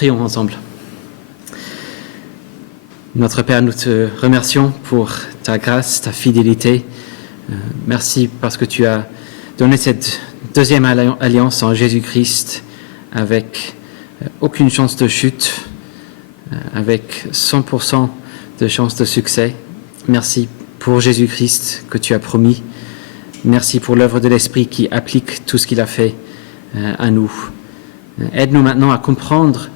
Prions ensemble. Notre Père, nous te remercions pour ta grâce, ta fidélité. Merci parce que tu as donné cette deuxième alliance en Jésus-Christ avec aucune chance de chute, avec 100% de chance de succès. Merci pour Jésus-Christ que tu as promis. Merci pour l'œuvre de l'Esprit qui applique tout ce qu'il a fait à nous. Aide-nous maintenant à comprendre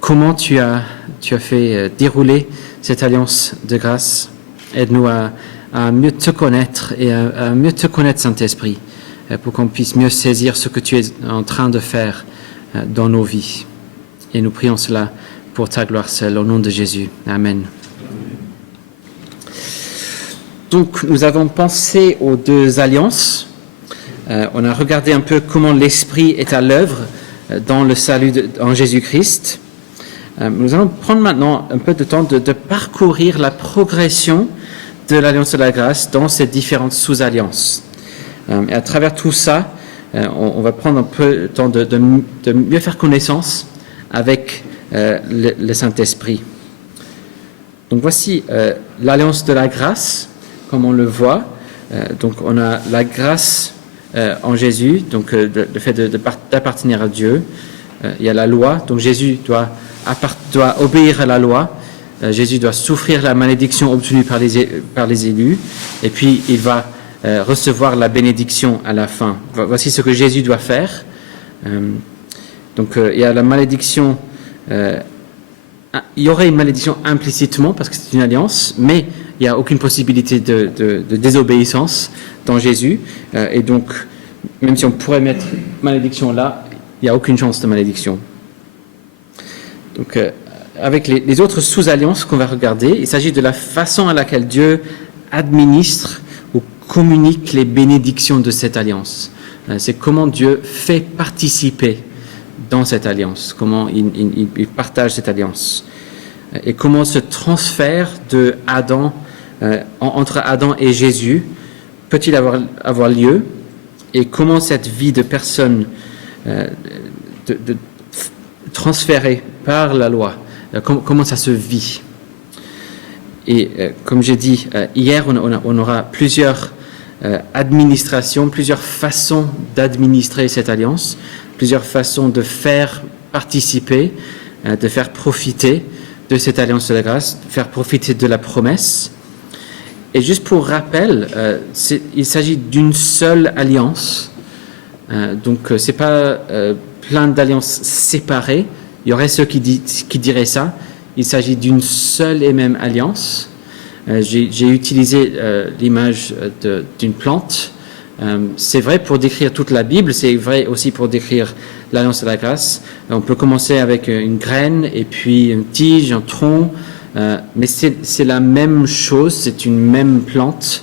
comment tu as fait dérouler cette alliance de grâce. Aide-nous à mieux te connaître et à mieux te connaître, Saint-Esprit, pour qu'on puisse mieux saisir ce que tu es en train de faire dans nos vies. Et nous prions cela pour ta gloire seule, au nom de Jésus. Amen. Donc, nous avons pensé aux deux alliances. On a regardé un peu comment l'Esprit est à l'œuvre dans le salut en Jésus-Christ. Nous allons prendre maintenant un peu de temps de parcourir la progression de l'Alliance de la grâce dans ces différentes sous-alliances. Et à travers tout ça, on va prendre un peu le temps de mieux faire connaissance avec le Saint-Esprit. Donc voici l'Alliance de la grâce, comme on le voit. Donc on a la grâce en Jésus, donc le fait d'appartenir à Dieu. Il y a la loi, donc Jésus doit obéir à la loi. Jésus doit souffrir la malédiction obtenue par les élus, et puis il va recevoir la bénédiction à la fin. Voici ce que Jésus doit faire. Donc il y a la malédiction. Il y aurait une malédiction implicitement parce que c'est une alliance, mais il n'y a aucune possibilité de désobéissance dans Jésus. Et donc, même si on pourrait mettre malédiction là, il n'y a aucune chance de malédiction. Donc, avec les autres sous-alliances qu'on va regarder, il s'agit de la façon à laquelle Dieu administre ou communique les bénédictions de cette alliance. C'est comment Dieu fait participer dans cette alliance, comment il partage cette alliance, et comment ce transfert de Adam, entre Adam et Jésus peut-il avoir lieu, et comment cette vie de personne transférée par la loi, comment ça se vit. Et comme j'ai dit hier, on aura plusieurs administrations, plusieurs façons d'administrer cette alliance, plusieurs façons de faire participer, de faire profiter de cette alliance de la grâce, de faire profiter de la promesse. Et juste pour rappel, il s'agit d'une seule alliance. Donc, ce n'est pas plein d'alliances séparées. Il y aurait ceux qui diraient ça. Il s'agit d'une seule et même alliance. J'ai utilisé l'image d'une plante. C'est vrai pour décrire toute la Bible, c'est vrai aussi pour décrire l'alliance de la grâce. On peut commencer avec une graine et puis une tige, un tronc, mais c'est la même chose, c'est une même plante.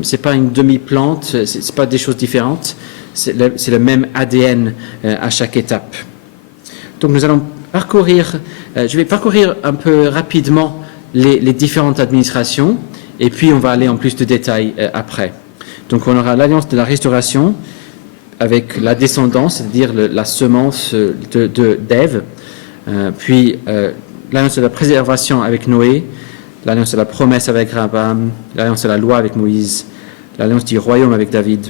C'est pas une demi-plante, c'est pas des choses différentes. C'est le même ADN à chaque étape. Donc nous allons je vais parcourir un peu rapidement les différentes administrations et puis on va aller en plus de détails après. Donc on aura l'alliance de la restauration avec la descendance, c'est-à-dire la semence d'Ève, puis l'alliance de la préservation avec Noé, l'alliance de la promesse avec Abraham, l'alliance de la loi avec Moïse, l'alliance du royaume avec David,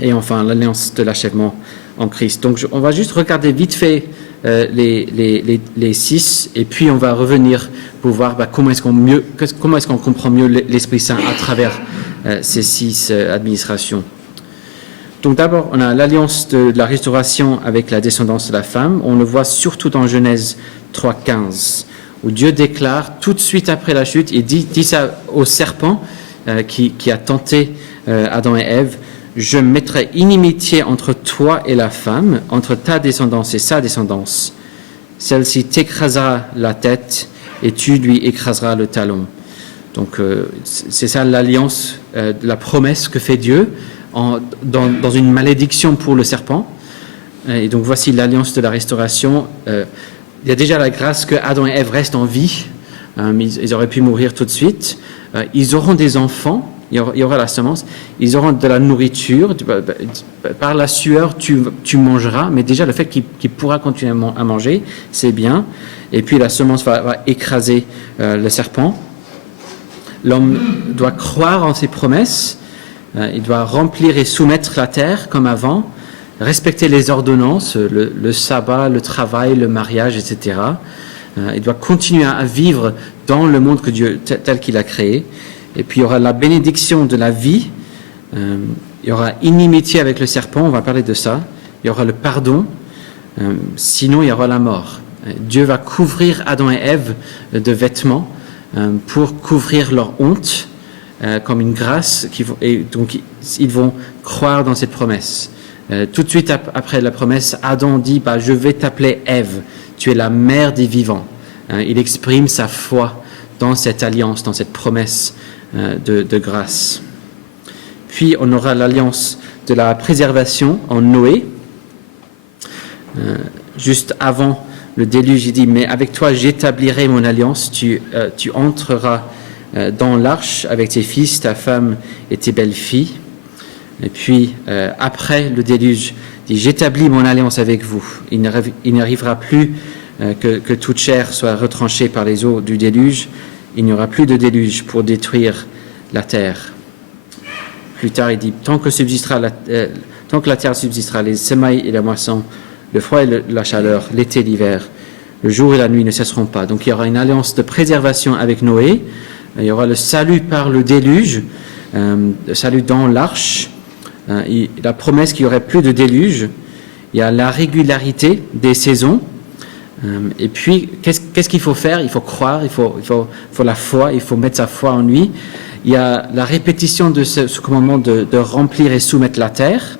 et enfin l'alliance de l'achèvement en Christ. Donc on va juste regarder vite fait les 6, et puis on va revenir pour voir comment est-ce qu'on comprend mieux l'Esprit Saint à travers ces 6 administrations. Donc d'abord, on a l'alliance de la restauration avec la descendance de la femme. On le voit surtout dans Genèse 3,15, où Dieu déclare tout de suite après la chute, il dit ça au serpent qui a tenté Adam et Ève: je mettrai inimitié entre toi et la femme, entre ta descendance et sa descendance. Celle-ci t'écrasera la tête et tu lui écraseras le talon. Donc c'est ça l'alliance, la promesse que fait Dieu dans une malédiction pour le serpent. Et donc voici l'alliance de la restauration. Il y a déjà la grâce que Adam et Ève restent en vie. Ils auraient pu mourir tout de suite. Ils auront des enfants. il y aura la semence, ils auront de la nourriture, par la sueur tu mangeras, mais déjà le fait qu'il pourra continuer à manger, c'est bien. Et puis la semence va écraser le serpent. L'homme doit croire en ses promesses, il doit remplir et soumettre la terre comme avant, respecter les ordonnances, le sabbat, le travail, le mariage, etc. Il doit continuer à vivre dans le monde que Dieu tel qu'il a créé. Et puis il y aura la bénédiction de la vie, il y aura inimitié avec le serpent, on va parler de ça. Il y aura le pardon, sinon il y aura la mort. Dieu va couvrir Adam et Ève de vêtements pour couvrir leur honte comme une grâce. Et donc ils vont croire dans cette promesse. Tout de suite après la promesse, Adam dit « Je vais t'appeler Ève, tu es la mère des vivants ». Il exprime sa foi dans cette alliance, dans cette promesse de grâce. Puis on aura l'alliance de la préservation en Noé. Juste avant le déluge, il dit « Mais avec toi j'établirai mon alliance, tu entreras dans l'arche avec tes fils, ta femme et tes belles-filles. » Et puis, après le déluge, il dit « J'établis mon alliance avec vous. Il n'arrivera plus que toute chair soit retranchée par les eaux du déluge. Il n'y aura plus de déluge pour détruire la terre. » Plus tard, il dit « Tant que la terre subsistera, les semailles et la moisson, le froid et la chaleur, l'été, l'hiver, le jour et la nuit ne cesseront pas. » Donc, il y aura une alliance de préservation avec Noé. Il y aura le salut par le déluge, le salut dans l'arche. La promesse qu'il n'y aurait plus de déluge. Il y a la régularité des saisons. Et puis, qu'est-ce qu'il faut faire? Il faut croire, il faut la foi, il faut mettre sa foi en lui. Il y a la répétition de ce commandement de remplir et soumettre la terre.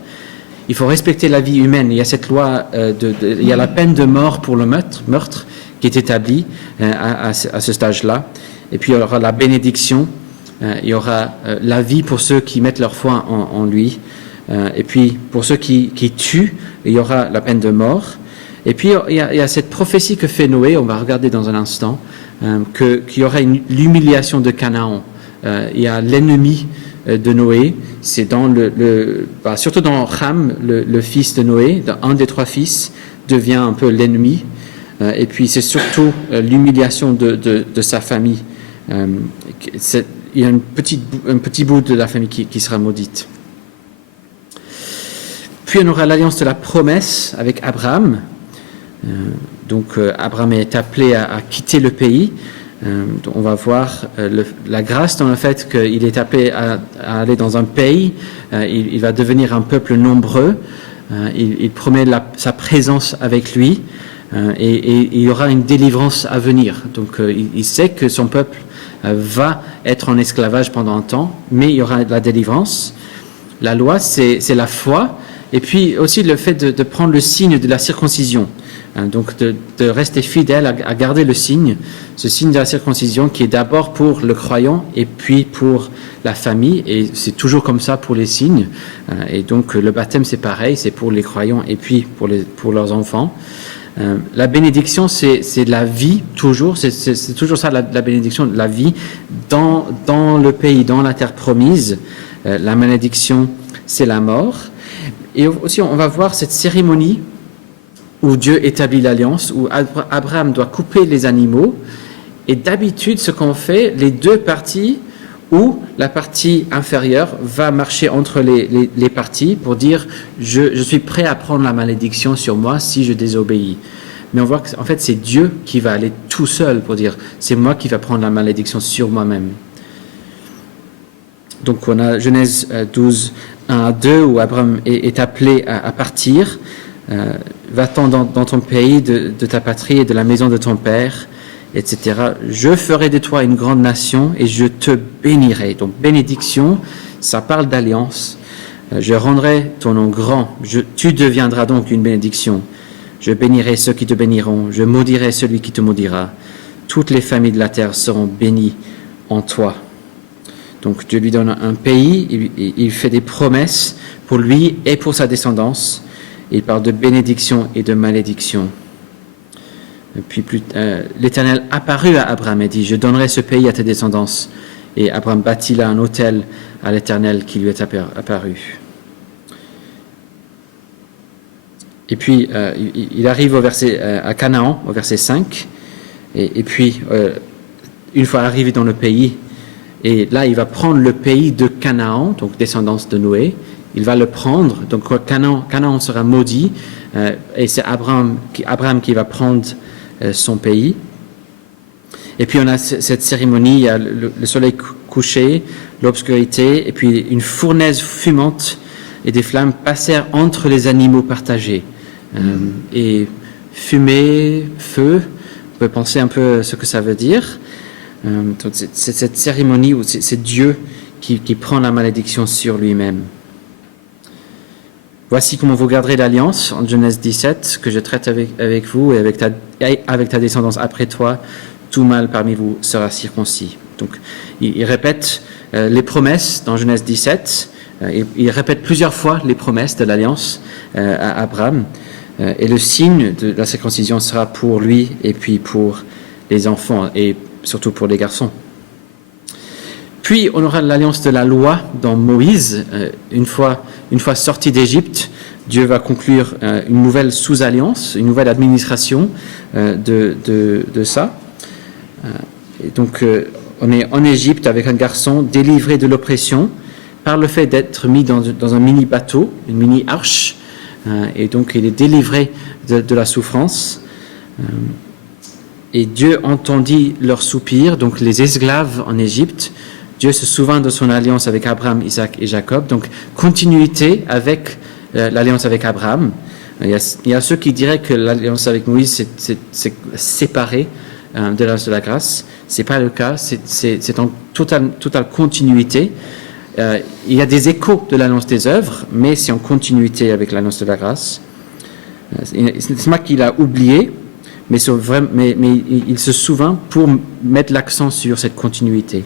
Il faut respecter la vie humaine. Il y a cette loi, il y a la peine de mort pour le meurtre qui est établie à ce stage-là. Et puis, il y aura la bénédiction. Il y aura la vie pour ceux qui mettent leur foi en lui. Et puis, pour ceux qui tuent, il y aura la peine de mort. Et puis, il y a cette prophétie que fait Noé, on va regarder dans un instant, qu'il y aura l'humiliation de Canaan. Il y a l'ennemi de Noé, c'est surtout dans Ham, le fils de Noé, un des trois fils, devient un peu l'ennemi. Et puis, c'est surtout l'humiliation de sa famille. Il y a un petit bout de la famille qui sera maudite. Puis on aura l'alliance de la promesse avec Abraham. Donc Abraham est appelé à quitter le pays. On va voir la grâce dans le fait qu'il est appelé à aller dans un pays. Il va devenir un peuple nombreux. Il promet sa présence avec lui. Et il y aura une délivrance à venir. Donc il sait que son peuple va être en esclavage pendant un temps, mais il y aura de la délivrance. La loi, c'est la foi, et puis aussi le fait de prendre le signe de la circoncision. Donc de rester fidèle à garder le signe, ce signe de la circoncision qui est d'abord pour le croyant et puis pour la famille, et c'est toujours comme ça pour les signes. Et donc le baptême c'est pareil, c'est pour les croyants et puis pour leurs enfants. La bénédiction, c'est de la vie, toujours. C'est toujours ça, la bénédiction, de la vie dans le pays, dans la terre promise. La malédiction, c'est la mort. Et aussi, on va voir cette cérémonie où Dieu établit l'alliance, où Abraham doit couper les animaux. Et d'habitude, ce qu'on fait, les deux parties, où la partie inférieure va marcher entre les parties pour dire je suis prêt à prendre la malédiction sur moi si je désobéis. Mais on voit qu'en fait c'est Dieu qui va aller tout seul pour dire c'est moi qui va prendre la malédiction sur moi-même. Donc on a Genèse 12, 1 à 2 où Abraham est appelé à partir. Va-t'en dans ton pays, de ta patrie et de la maison de ton père, etc. Je ferai de toi une grande nation et je te bénirai. Donc bénédiction, ça parle d'alliance. Je rendrai ton nom grand. Tu deviendras donc une bénédiction. Je bénirai ceux qui te béniront. Je maudirai celui qui te maudira. Toutes les familles de la terre seront bénies en toi. Donc Dieu lui donne un pays. Il fait des promesses pour lui et pour sa descendance. Il parle de bénédiction et de malédiction. Et puis l'Éternel apparut à Abraham et dit « Je donnerai ce pays à tes descendants. Et Abraham bâtit là un autel à l'Éternel qui lui est apparu. Et puis, il arrive à Canaan, au verset 5. Et puis, une fois arrivé dans le pays, et là, il va prendre le pays de Canaan, donc descendance de Noé. Il va le prendre, donc Canaan sera maudit, et c'est Abraham qui va prendre son pays. Et puis on a cette cérémonie, il y a le soleil couché, l'obscurité, et puis une fournaise fumante et des flammes passèrent entre les animaux partagés. Et fumée, feu, vous pouvez penser un peu ce que ça veut dire. Donc c'est cette cérémonie où c'est Dieu qui prend la malédiction sur lui-même. Voici comment vous garderez l'alliance en Genèse 17, que je traite avec vous et avec ta descendance après toi. Tout mâle parmi vous sera circoncis. Donc, il répète les promesses dans Genèse 17. Il répète plusieurs fois les promesses de l'alliance à Abraham. Et le signe de la circoncision sera pour lui et puis pour les enfants et surtout pour les garçons. Puis, on aura l'alliance de la loi dans Moïse. Une fois sorti d'Égypte, Dieu va conclure une nouvelle sous-alliance, une nouvelle administration de ça. Et donc, on est en Égypte avec un garçon délivré de l'oppression par le fait d'être mis dans un mini-bateau, une mini-arche. Et donc, il est délivré de la souffrance. Et Dieu entendit leur soupir, donc les esclaves en Égypte. Dieu se souvint de son alliance avec Abraham, Isaac et Jacob. Donc, continuité avec l'alliance avec Abraham. Il y a ceux qui diraient que l'alliance avec Moïse, c'est séparé de l'alliance de la grâce. C'est pas le cas. C'est en totale continuité. Il y a des échos de l'alliance des œuvres, mais c'est en continuité avec l'alliance de la grâce. C'est pas qu'il a oublié, mais il se souvint pour mettre l'accent sur cette continuité.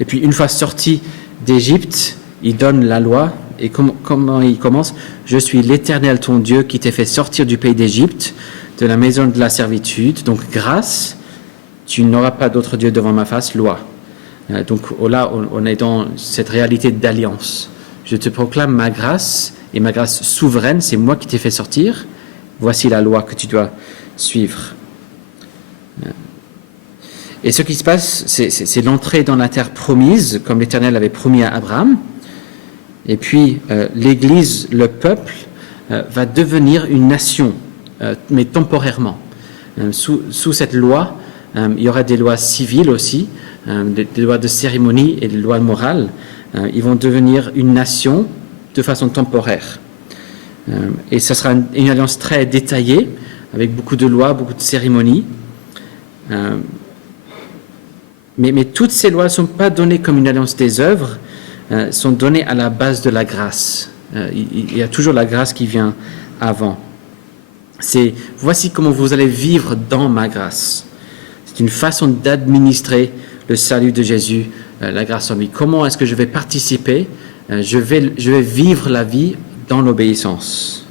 Et puis, une fois sorti d'Égypte, il donne la loi. Et comment il commence ? Je suis l'Éternel, ton Dieu, qui t'ai fait sortir du pays d'Égypte, de la maison de la servitude. Donc, grâce, tu n'auras pas d'autre Dieu devant ma face, loi. Donc là, on est dans cette réalité d'alliance. Je te proclame ma grâce, et ma grâce souveraine, c'est moi qui t'ai fait sortir. Voici la loi que tu dois suivre. Et ce qui se passe, c'est l'entrée dans la terre promise, comme l'Éternel avait promis à Abraham. Et puis, l'Église, le peuple, va devenir une nation, mais temporairement. Sous cette loi, il y aura des lois civiles aussi, des lois de cérémonie et des lois morales. Ils vont devenir une nation de façon temporaire. Et ce sera une alliance très détaillée, avec beaucoup de lois, beaucoup de cérémonies. Mais toutes ces lois ne sont pas données comme une alliance des œuvres, sont données à la base de la grâce. Il y a toujours la grâce qui vient avant. Voici comment vous allez vivre dans ma grâce. C'est une façon d'administrer le salut de Jésus, la grâce en lui. Comment est-ce que je vais participer ? Je vais vivre la vie dans l'obéissance.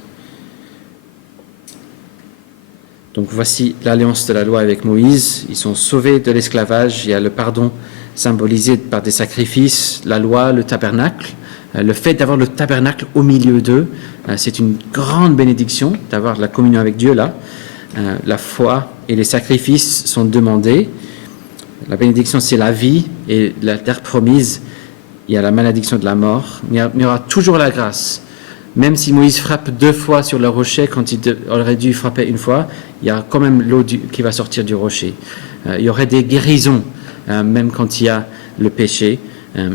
Donc voici l'alliance de la loi avec Moïse. Ils sont sauvés de l'esclavage. Il y a le pardon symbolisé par des sacrifices, la loi, le tabernacle. Le fait d'avoir le tabernacle au milieu d'eux, c'est une grande bénédiction d'avoir la communion avec Dieu là. La foi et les sacrifices sont demandés. La bénédiction, c'est la vie, et la terre promise, il y a la malédiction de la mort. Mais il y aura toujours la grâce. Même si Moïse frappe 2 fois sur le rocher quand il aurait dû frapper une fois, il y a quand même l'eau qui va sortir du rocher. Il y aurait des guérisons, même quand il y a le péché.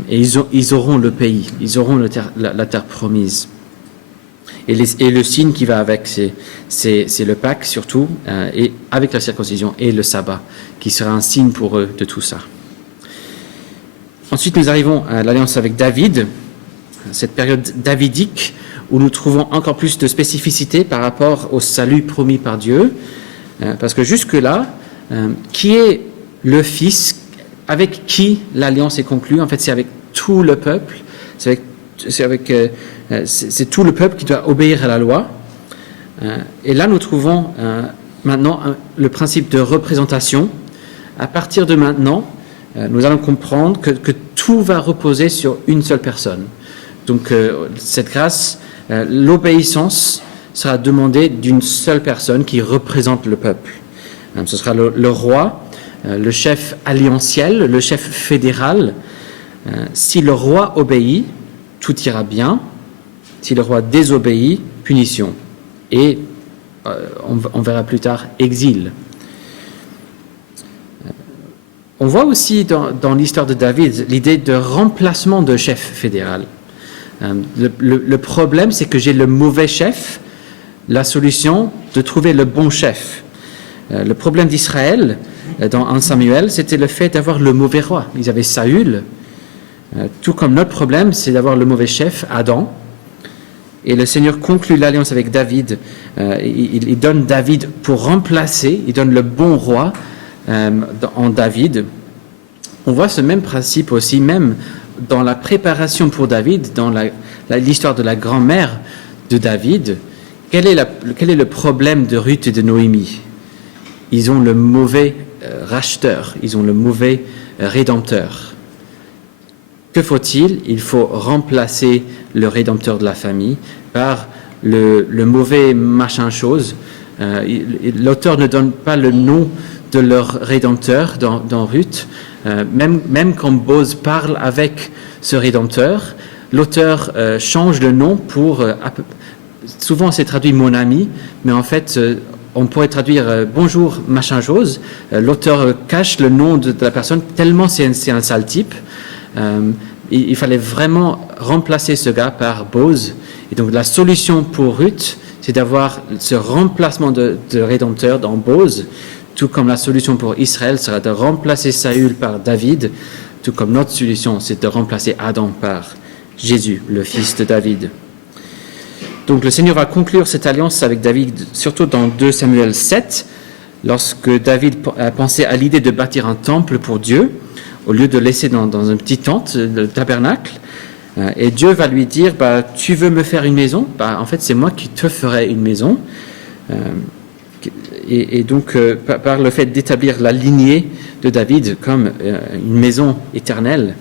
Et ils auront le pays, ils auront la terre promise. Et le signe qui va avec, c'est le Pâques surtout, et avec la circoncision et le sabbat, qui sera un signe pour eux de tout ça. Ensuite, nous arrivons à l'alliance avec David, cette période davidique, où nous trouvons encore plus de spécificité par rapport au salut promis par Dieu, parce que jusque-là, qui est le Fils, avec qui l'alliance est conclue? En fait, c'est avec tout le peuple, c'est tout le peuple qui doit obéir à la loi. Et là, nous trouvons maintenant le principe de représentation. À partir de maintenant, nous allons comprendre que tout va reposer sur une seule personne. Donc cette grâce, l'obéissance sera demandée d'une seule personne qui représente le peuple. Ce sera le roi, le chef alliantiel, le chef fédéral. Si le roi obéit, tout ira bien. Si le roi désobéit, punition. Et on verra plus tard, exil. On voit aussi dans l'histoire de David l'idée de remplacement de chef fédéral. Le problème, c'est que j'ai le mauvais chef. La solution, de trouver le bon chef. Le problème d'Israël, dans 1 Samuel, c'était le fait d'avoir le mauvais roi. Ils avaient Saül. Tout comme notre problème, c'est d'avoir le mauvais chef, Adam. Et le Seigneur conclut l'alliance avec David. Il donne David pour remplacer, il donne le bon roi en David. On voit ce même principe aussi, même dans la préparation pour David, dans l'histoire de la grand-mère de David. Quel est le problème de Ruth et de Noémie? Ils ont le mauvais racheteur, ils ont le mauvais rédempteur. Que faut-il? Il faut remplacer le rédempteur de la famille par le mauvais machin chose. L'auteur ne donne pas le nom de leur rédempteur dans Ruth. Même quand Boz parle avec ce rédempteur, l'auteur change le nom pour... souvent c'est traduit mon ami, mais en fait on pourrait traduire bonjour machin chose. L'auteur cache le nom de la personne tellement c'est un sale type. Il fallait vraiment remplacer ce gars par Boz. Et donc la solution pour Ruth, c'est d'avoir ce remplacement de rédempteur dans Boz, tout comme la solution pour Israël sera de remplacer Saül par David, tout comme notre solution, c'est de remplacer Adam par Jésus, le fils de David. Donc le Seigneur va conclure cette alliance avec David, surtout dans 2 Samuel 7, lorsque David a pensé à l'idée de bâtir un temple pour Dieu, au lieu de laisser dans une petite tente, le tabernacle. Et Dieu va lui dire, tu veux me faire une maison? En fait, c'est moi qui te ferai une maison. Et donc, par le fait d'établir la lignée de David comme une maison éternelle,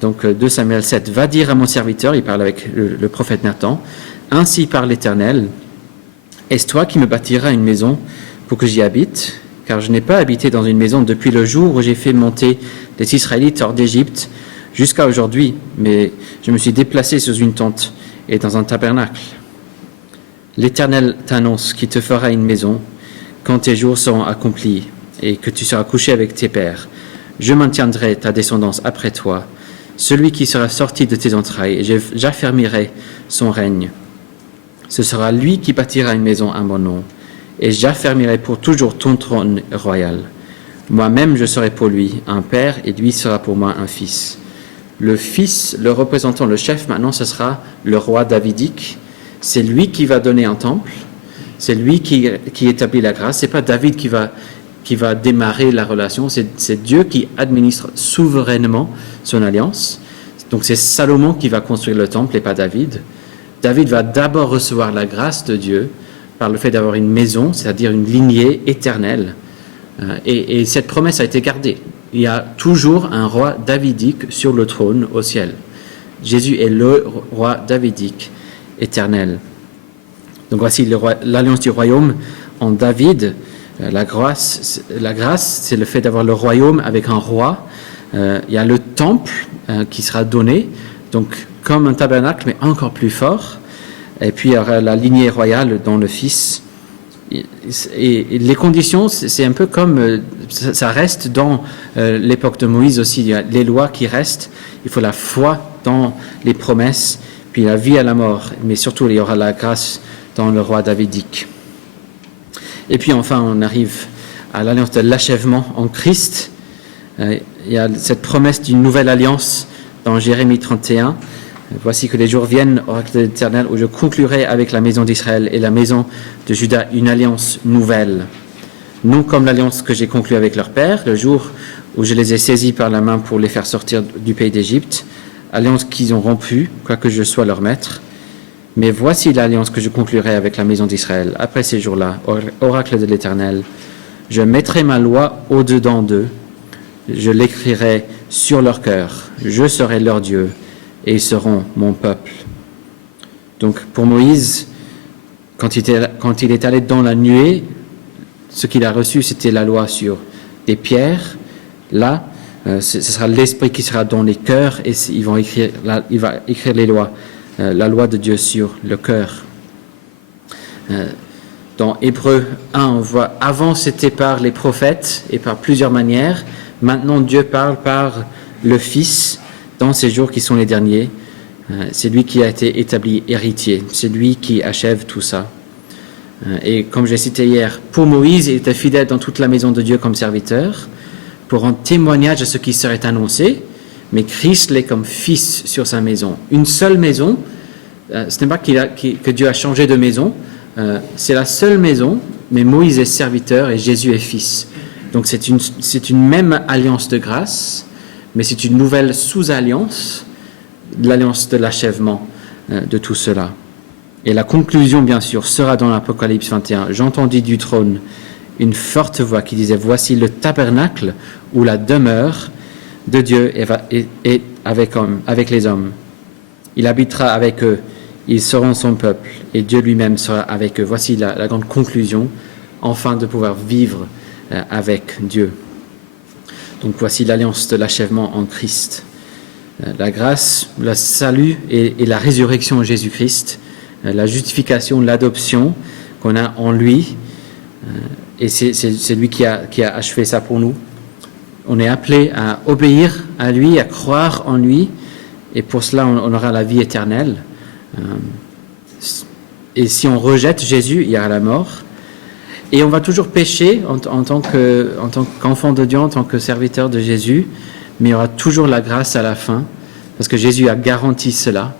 donc 2 Samuel 7, va dire à mon serviteur, il parle avec le prophète Nathan, ainsi parle l'Éternel, est-ce toi qui me bâtiras une maison pour que j'y habite? Car je n'ai pas habité dans une maison depuis le jour où j'ai fait monter les Israélites hors d'Égypte jusqu'à aujourd'hui, mais je me suis déplacé sous une tente et dans un tabernacle. L'Éternel t'annonce qu'il te fera une maison quand tes jours seront accomplis et que tu seras couché avec tes pères. Je maintiendrai ta descendance après toi, celui qui sera sorti de tes entrailles, et j'affermirai son règne. Ce sera lui qui bâtira une maison à mon nom, et j'affermirai pour toujours ton trône royal. Moi-même, je serai pour lui un père, et lui sera pour moi un fils. Le fils, le représentant, le chef, maintenant, ce sera le roi davidique. C'est lui qui va donner un temple. C'est lui qui établit la grâce. C'est pas David qui va démarrer la relation. C'est Dieu qui administre souverainement son alliance. Donc c'est Salomon qui va construire le temple et pas David. David va d'abord recevoir la grâce de Dieu par le fait d'avoir une maison, c'est-à-dire une lignée éternelle. Et cette promesse a été gardée. Il y a toujours un roi davidique sur le trône au ciel. Jésus est le roi davidique éternel. Donc voici l'alliance du royaume en David. La grâce, c'est le fait d'avoir le royaume avec un roi. Il y a le temple qui sera donné, donc comme un tabernacle, mais encore plus fort. Et puis il y aura la lignée royale dans le Fils. Et les conditions, c'est un peu comme ça reste dans l'époque de Moïse aussi. Il y a les lois qui restent. Il faut la foi dans les promesses, puis la vie à la mort. Mais surtout, il y aura la grâce dans le roi davidique. Et puis enfin, on arrive à l'alliance de l'achèvement en Christ. Il y a cette promesse d'une nouvelle alliance dans Jérémie 31. Voici que les jours viennent, oracle de l'Éternel, où je conclurai avec la maison d'Israël et la maison de Juda une alliance nouvelle. Non comme l'alliance que j'ai conclue avec leur père, le jour où je les ai saisis par la main pour les faire sortir du pays d'Égypte, alliance qu'ils ont rompue, quoique je sois leur maître. Mais voici l'alliance que je conclurai avec la maison d'Israël. Après ces jours-là, oracle de l'Éternel, je mettrai ma loi au-dedans d'eux. je l'écrirai sur leur cœur, je serai leur Dieu, et ils seront mon peuple. Donc pour Moïse, quand il est allé dans la nuée, ce qu'il a reçu, c'était la loi sur des pierres. Là, ce sera l'Esprit qui sera dans les cœurs et il va écrire les lois, la loi de Dieu sur le cœur. Dans Hébreux 1, on voit, avant c'était par les prophètes et par plusieurs manières. Maintenant, Dieu parle par le Fils dans ces jours qui sont les derniers. C'est lui qui a été établi héritier. C'est lui qui achève tout ça. Et comme j'ai cité hier, pour Moïse, il était fidèle dans toute la maison de Dieu comme serviteur, pour rendre témoignage de ce qui serait annoncé, mais Christ l'est comme fils sur sa maison. Une seule maison, ce n'est pas que Dieu a changé de maison, c'est la seule maison, mais Moïse est serviteur et Jésus est fils. Donc c'est une même alliance de grâce, mais c'est une nouvelle sous-alliance, l'alliance de l'achèvement de tout cela. Et la conclusion, bien sûr, sera dans l'Apocalypse 21. J'entendis du trône une forte voix qui disait « Voici le tabernacle ou la demeure de Dieu est avec les hommes. Il habitera avec eux, ils seront son peuple, et Dieu lui-même sera avec eux. » Voici la grande conclusion, enfin de pouvoir vivre avec Dieu. Donc voici l'alliance de l'achèvement en Christ. La grâce, le salut et la résurrection en Jésus-Christ, la justification, l'adoption qu'on a en lui, et c'est lui qui a achevé ça pour nous. On est appelé à obéir à lui, à croire en lui, et pour cela on aura la vie éternelle. Et si on rejette Jésus, il y aura la mort. Et on va toujours pécher en tant qu'enfant de Dieu, en tant que serviteur de Jésus, mais il y aura toujours la grâce à la fin, parce que Jésus a garanti cela.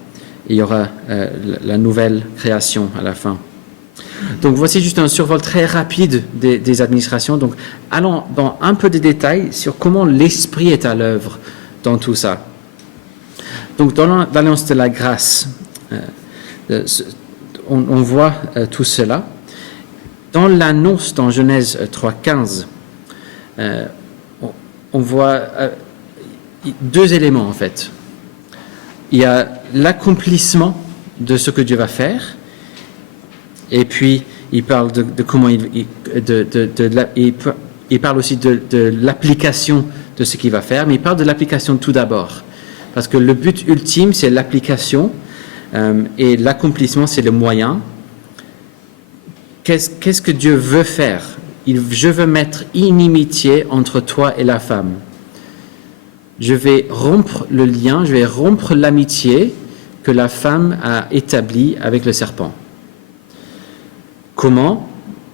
Et il y aura la nouvelle création à la fin. Donc voici juste un survol très rapide des administrations. Donc allons dans un peu de détails sur comment l'Esprit est à l'œuvre dans tout ça. Donc dans l'alliance de la grâce, on voit tout cela. Dans l'annonce dans Genèse 3,15, on voit deux éléments en fait. Il y a l'accomplissement de ce que Dieu va faire, et puis il parle de comment il parle aussi de l'application de ce qu'il va faire, mais il parle de l'application tout d'abord, parce que le but ultime c'est l'application, et l'accomplissement c'est le moyen. Qu'est-ce que Dieu veut faire? Je veux mettre inimitié entre toi et la femme. Je vais rompre le lien, je vais rompre l'amitié que la femme a établie avec le serpent. Comment?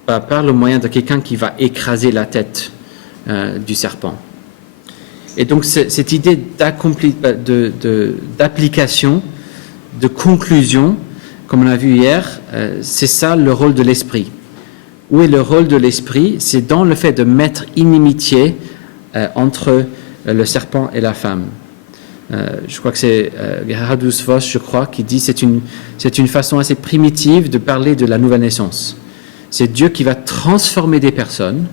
Par le moyen de quelqu'un qui va écraser la tête du serpent. Et donc cette idée d'application, de conclusion, comme on a vu hier, c'est ça le rôle de l'esprit. Où est le rôle de l'esprit? C'est dans le fait de mettre inimitié entre le serpent et la femme. Je crois que c'est Gerhardus Voss, je crois, qui dit c'est une façon assez primitive de parler de la nouvelle naissance. C'est Dieu qui va transformer des personnes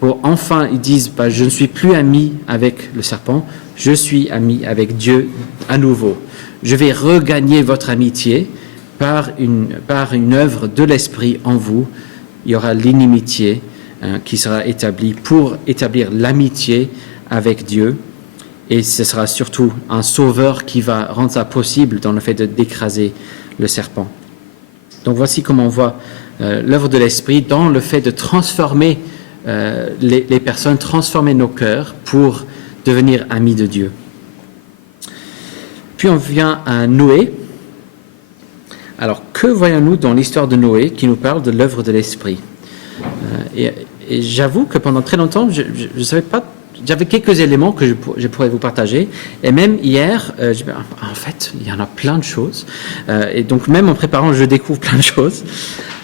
pour enfin, ils disent, je ne suis plus ami avec le serpent, je suis ami avec Dieu à nouveau. Je vais regagner votre amitié par une œuvre de l'esprit en vous. Il y aura l'inimitié qui sera établie pour établir l'amitié avec Dieu, et ce sera surtout un sauveur qui va rendre ça possible dans le fait d'écraser le serpent. Donc voici comment on voit l'œuvre de l'Esprit dans le fait de transformer les personnes, transformer nos cœurs pour devenir amis de Dieu. Puis on vient à Noé. Alors que voyons-nous dans l'histoire de Noé qui nous parle de l'œuvre de l'Esprit? Et j'avoue que pendant très longtemps, je ne savais pas. J'avais quelques éléments que je pourrais vous partager. Et même hier, en fait, il y en a plein de choses. Et donc, même en préparant, je découvre plein de choses.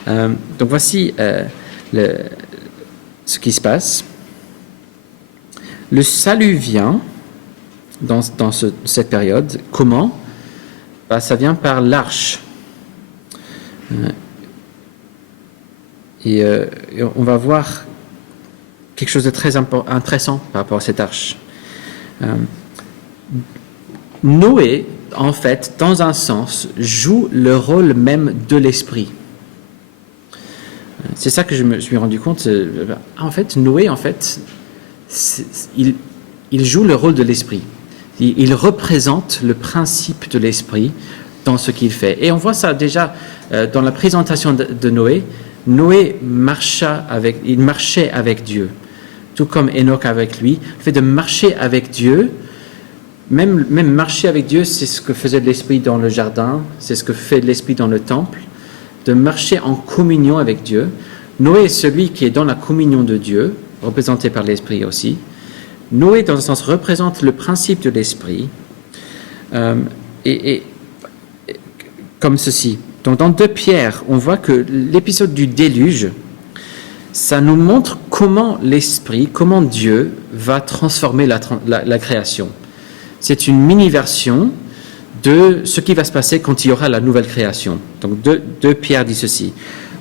Donc, voici ce qui se passe. Le salut vient dans cette période. Comment? Ça vient par l'arche. Et on va voir quelque chose de très intéressant par rapport à cette arche. Noé, en fait, dans un sens, joue le rôle même de l'esprit. C'est ça que je me suis rendu compte. En fait, Noé, il joue le rôle de l'esprit. Il représente le principe de l'esprit dans ce qu'il fait. Et on voit ça déjà dans la présentation de Noé. Noé il marchait avec Dieu, tout comme Enoch avec lui. Le fait de marcher avec Dieu, même marcher avec Dieu, c'est ce que faisait l'esprit dans le jardin, c'est ce que fait l'esprit dans le temple, de marcher en communion avec Dieu. Noé est celui qui est dans la communion de Dieu, représenté par l'esprit aussi. Noé, dans un sens, représente le principe de l'esprit, et comme ceci. Donc, dans 2 Pierre, on voit que l'épisode du déluge, ça nous montre comment l'esprit, comment Dieu va transformer la création. C'est une mini-version de ce qui va se passer quand il y aura la nouvelle création. Donc 2 Pierre dit ceci.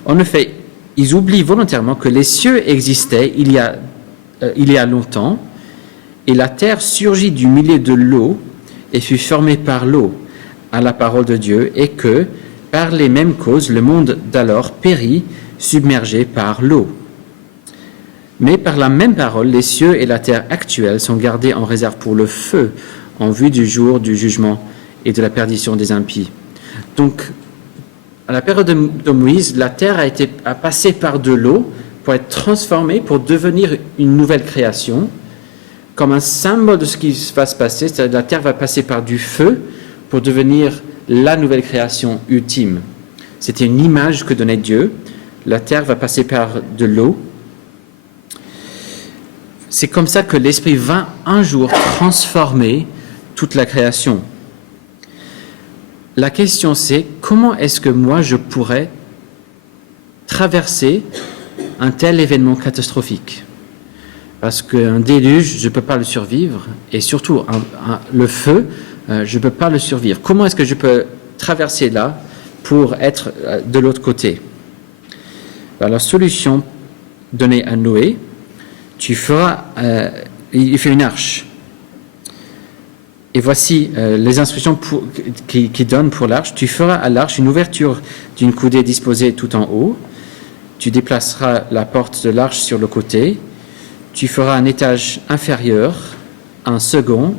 En effet, ils oublient volontairement que les cieux existaient il y a longtemps, et la terre surgit du milieu de l'eau et fut formée par l'eau à la parole de Dieu, et que, par les mêmes causes, le monde d'alors périt, submergé par l'eau. Mais par la même parole, les cieux et la terre actuelle sont gardés en réserve pour le feu, en vue du jour du jugement et de la perdition des impies. Donc, à la période de Moïse, la terre a passé par de l'eau pour être transformée, pour devenir une nouvelle création, comme un symbole de ce qui va se passer. C'est-à-dire la terre va passer par du feu pour devenir la nouvelle création ultime. C'était une image que donnait Dieu. La terre va passer par de l'eau. C'est comme ça que l'Esprit va un jour transformer toute la création. La question c'est, comment est-ce que moi je pourrais traverser un tel événement catastrophique? Parce qu'un déluge, je ne peux pas le survivre, et surtout le feu, je ne peux pas le survivre. Comment est-ce que je peux traverser là pour être de l'autre côté? Alors, la solution donnée à Noé, il fait une arche. Et voici les instructions qu'il donne pour l'arche. Tu feras à l'arche une ouverture d'une coudée disposée tout en haut. Tu déplaceras la porte de l'arche sur le côté. Tu feras un étage inférieur, un second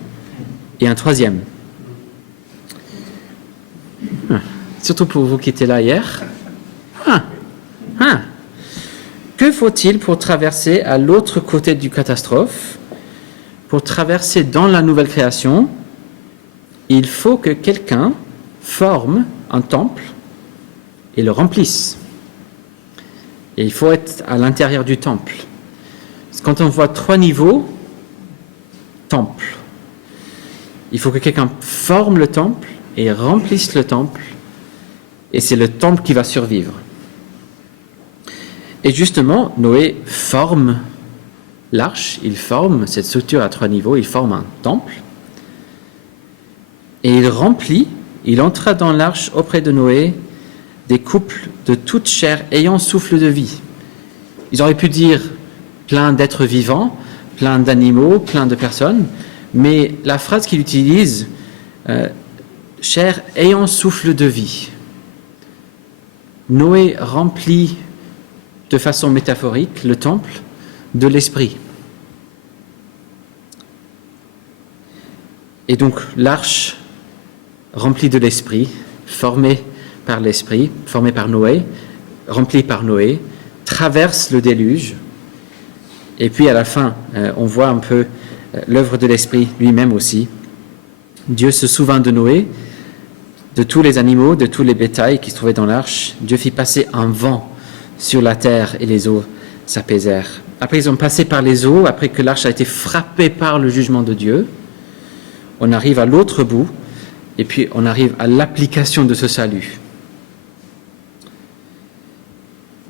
et un troisième. Surtout pour vous qui étiez là hier. Que faut-il pour traverser à l'autre côté du catastrophe? Pour traverser dans la nouvelle création, il faut que quelqu'un forme un temple et le remplisse. Et il faut être à l'intérieur du temple. Quand on voit 3 niveaux, temple. Il faut que quelqu'un forme le temple et remplisse le temple, et c'est le temple qui va survivre. Et justement, Noé forme l'arche, il forme cette structure à 3 niveaux, il forme un temple, et il entra dans l'arche auprès de Noé des couples de toute chair ayant souffle de vie. Ils auraient pu dire plein d'êtres vivants, plein d'animaux, plein de personnes, mais la phrase qu'il utilise, chair ayant souffle de vie. Noé remplit de façon métaphorique le temple de l'esprit. Et donc l'arche remplie de l'esprit, formée par l'esprit, formée par Noé, remplie par Noé, traverse le déluge. Et puis à la fin, on voit un peu l'œuvre de l'Esprit lui-même aussi. Dieu se souvint de Noé, de tous les animaux, de tous les bétails qui se trouvaient dans l'arche. Dieu fit passer un vent sur la terre et les eaux s'apaisèrent. Après, ils ont passé par les eaux, après que l'arche a été frappée par le jugement de Dieu. On arrive à l'autre bout, et puis on arrive à l'application de ce salut.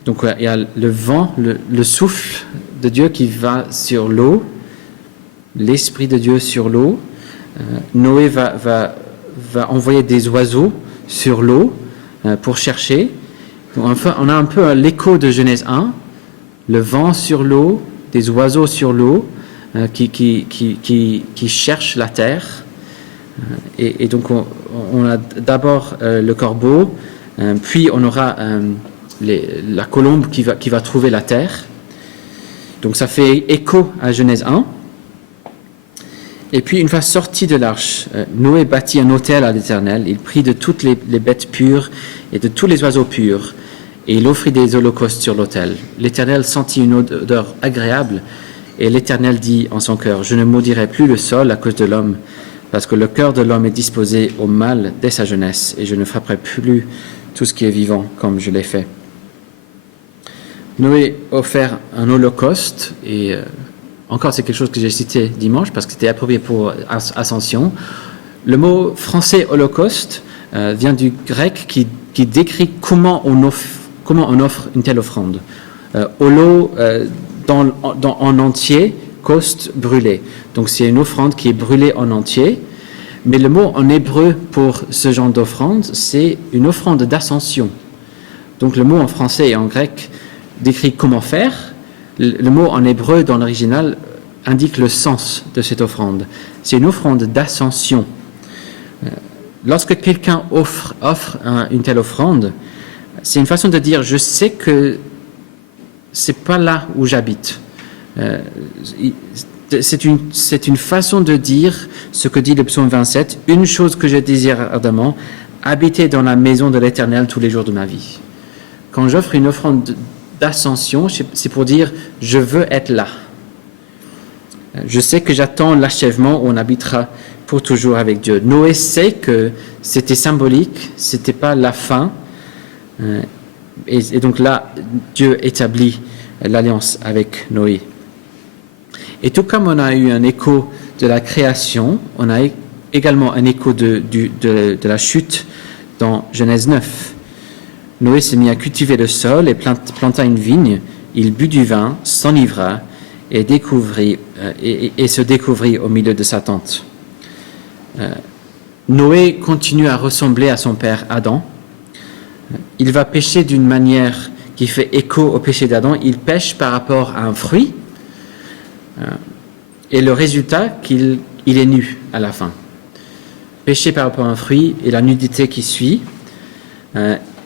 Donc il y a le vent, le souffle de Dieu qui va sur l'eau, l'Esprit de Dieu sur l'eau. Noé va envoyer des oiseaux sur l'eau pour chercher. Donc, enfin, on a un peu l'écho de Genèse 1, le vent sur l'eau, des oiseaux sur l'eau qui cherchent la terre. Et donc on a d'abord le corbeau, puis on aura la colombe qui va trouver la terre. Donc ça fait écho à Genèse 1. Et puis une fois sorti de l'arche, Noé bâtit un autel à l'Éternel. Il prit de toutes les bêtes pures et de tous les oiseaux purs, et il offrit des holocaustes sur l'autel. L'Éternel sentit une odeur agréable, et l'Éternel dit en son cœur, « Je ne maudirai plus le sol à cause de l'homme, parce que le cœur de l'homme est disposé au mal dès sa jeunesse, et je ne frapperai plus tout ce qui est vivant comme je l'ai fait. » Noé offert un holocauste, et encore c'est quelque chose que j'ai cité dimanche, parce que c'était approprié pour Ascension. Le mot français holocauste vient du grec qui décrit comment on offre une telle offrande. Holo, en entier, coste, brûlé. Donc c'est une offrande qui est brûlée en entier. Mais le mot en hébreu pour ce genre d'offrande, c'est une offrande d'ascension. Donc le mot en français et en grec décrit comment faire. Le mot en hébreu dans l'original indique le sens de cette offrande. C'est une offrande d'ascension. Lorsque quelqu'un offre une telle offrande, c'est une façon de dire, je sais que c'est pas là où j'habite. C'est une façon de dire ce que dit le psaume 27, une chose que je désire ardemment, habiter dans la maison de l'Éternel tous les jours de ma vie. Quand j'offre une offrande d'ascension, c'est pour dire, je veux être là. Je sais que j'attends l'achèvement où on habitera pour toujours avec Dieu. Noé sait que c'était symbolique, c'était pas la fin. Et donc là, Dieu établit l'alliance avec Noé. Et tout comme on a eu un écho de la création, on a également un écho de la chute dans Genèse 9. Noé s'est mis à cultiver le sol et planta une vigne. Il but du vin, s'enivra et se découvrit au milieu de sa tente. Noé continue à ressembler à son père Adam. Il va pécher d'une manière qui fait écho au péché d'Adam. Il pêche par rapport à un fruit. Et le résultat, il est nu à la fin. Péché par rapport à un fruit et la nudité qui suit.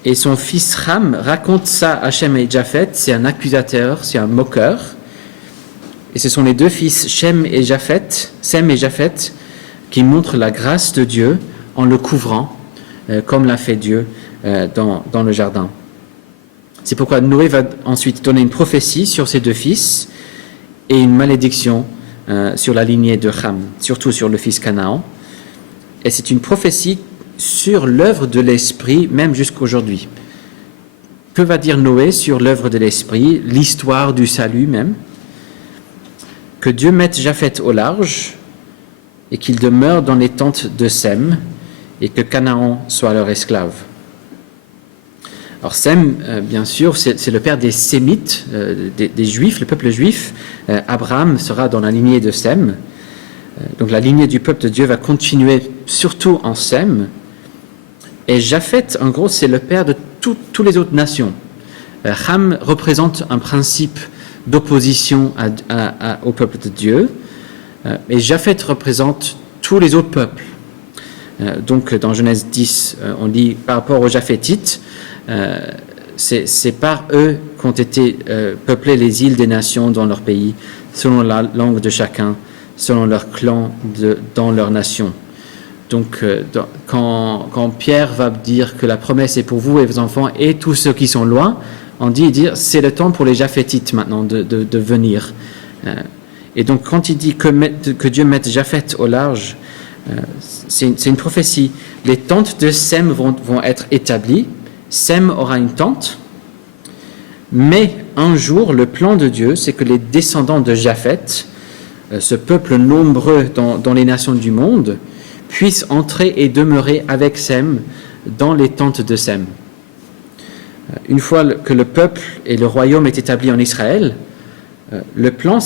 Et son fils Ham raconte ça à Shem et Japhet. C'est un accusateur, c'est un moqueur. Et ce sont les deux fils Sem et Japhet, qui montrent la grâce de Dieu en le couvrant, comme l'a fait Dieu dans le jardin. C'est pourquoi Noé va ensuite donner une prophétie sur ses deux fils et une malédiction sur la lignée de Ham, surtout sur le fils Canaan. Et c'est une prophétie sur l'œuvre de l'Esprit, même jusqu'aujourd'hui. Que va dire Noé sur l'œuvre de l'Esprit, l'histoire du salut même? Que Dieu mette Japhet au large et qu'il demeure dans les tentes de Sem et que Canaan soit leur esclave. Alors Sem, bien sûr, c'est le père des Sémites, des Juifs, le peuple juif. Abraham sera dans la lignée de Sem. Donc la lignée du peuple de Dieu va continuer surtout en Sem. Et Japhet, en gros, c'est le père de toutes les autres nations. Ham représente un principe d'opposition au peuple de Dieu. Et Japhet représente tous les autres peuples. Donc dans Genèse 10, on dit par rapport aux Japhétites, c'est par eux qu'ont été peuplées les îles des nations dans leur pays, selon la langue de chacun, selon leur clan dans leur nation. Donc quand Pierre va dire que la promesse est pour vous et vos enfants et tous ceux qui sont loin, on dit c'est le temps pour les Japhétites maintenant de venir. Et donc quand il dit que Dieu mette Japhet au large, c'est une prophétie. Les tentes de Sem vont être établies. Sem aura une tente, mais un jour, le plan de Dieu, c'est que les descendants de Japhet, ce peuple nombreux dans les nations du monde, puissent entrer et demeurer avec Sem dans les tentes de Sem. Une fois que le peuple et le royaume est établi en Israël, le plan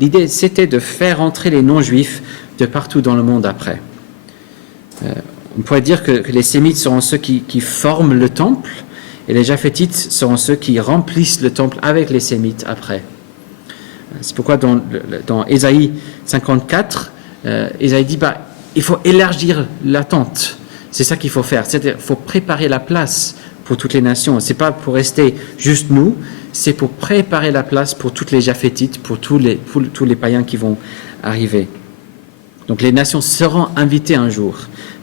l'idée c'était de faire entrer les non-juifs de partout dans le monde après. On pourrait dire que les Sémites seront ceux qui forment le temple et les Japhétites seront ceux qui remplissent le temple avec les Sémites après. C'est pourquoi dans Ésaïe 54, Ésaïe dit il faut élargir la tente. C'est ça qu'il faut faire. C'est-à-dire qu'il faut préparer la place pour toutes les nations. Ce n'est pas pour rester juste nous, c'est pour préparer la place pour toutes les Japhétites, pour tous les païens qui vont arriver. Donc les nations seront invitées un jour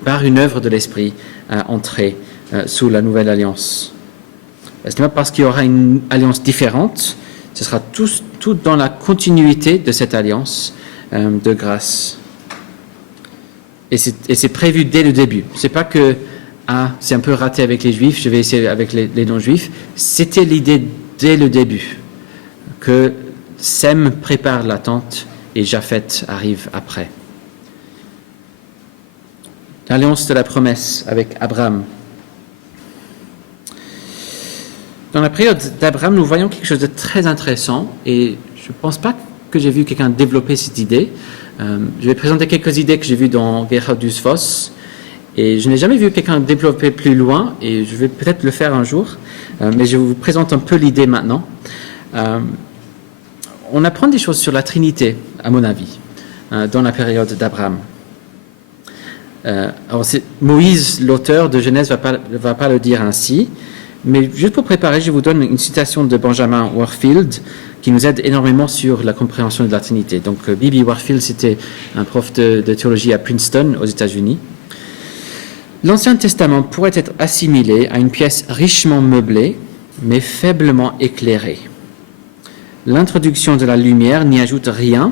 par une œuvre de l'Esprit à entrer sous la nouvelle alliance. Ce n'est pas parce qu'il y aura une alliance différente, ce sera tout dans la continuité de cette alliance de grâce. Et c'est prévu dès le début. C'est pas que c'est un peu raté avec les Juifs, je vais essayer avec les non-Juifs. C'était l'idée dès le début que Sem prépare l'attente et Japheth arrive après. L'alliance de la promesse avec Abraham. Dans la période d'Abraham, nous voyons quelque chose de très intéressant et je ne pense pas que j'ai vu quelqu'un développer cette idée. Je vais présenter quelques idées que j'ai vues dans Gerhardus Voss et je n'ai jamais vu quelqu'un développer plus loin et je vais peut-être le faire un jour, mais je vous présente un peu l'idée maintenant. On apprend des choses sur la Trinité, à mon avis, dans la période d'Abraham. Alors Moïse, l'auteur de Genèse, va pas le dire ainsi, mais juste pour préparer, je vous donne une citation de Benjamin Warfield qui nous aide énormément sur la compréhension de la Trinité. Donc B.B. Warfield, c'était un prof de théologie à Princeton, aux États-Unis. L'Ancien Testament pourrait être assimilé à une pièce richement meublée, mais faiblement éclairée. L'introduction de la lumière n'y ajoute rien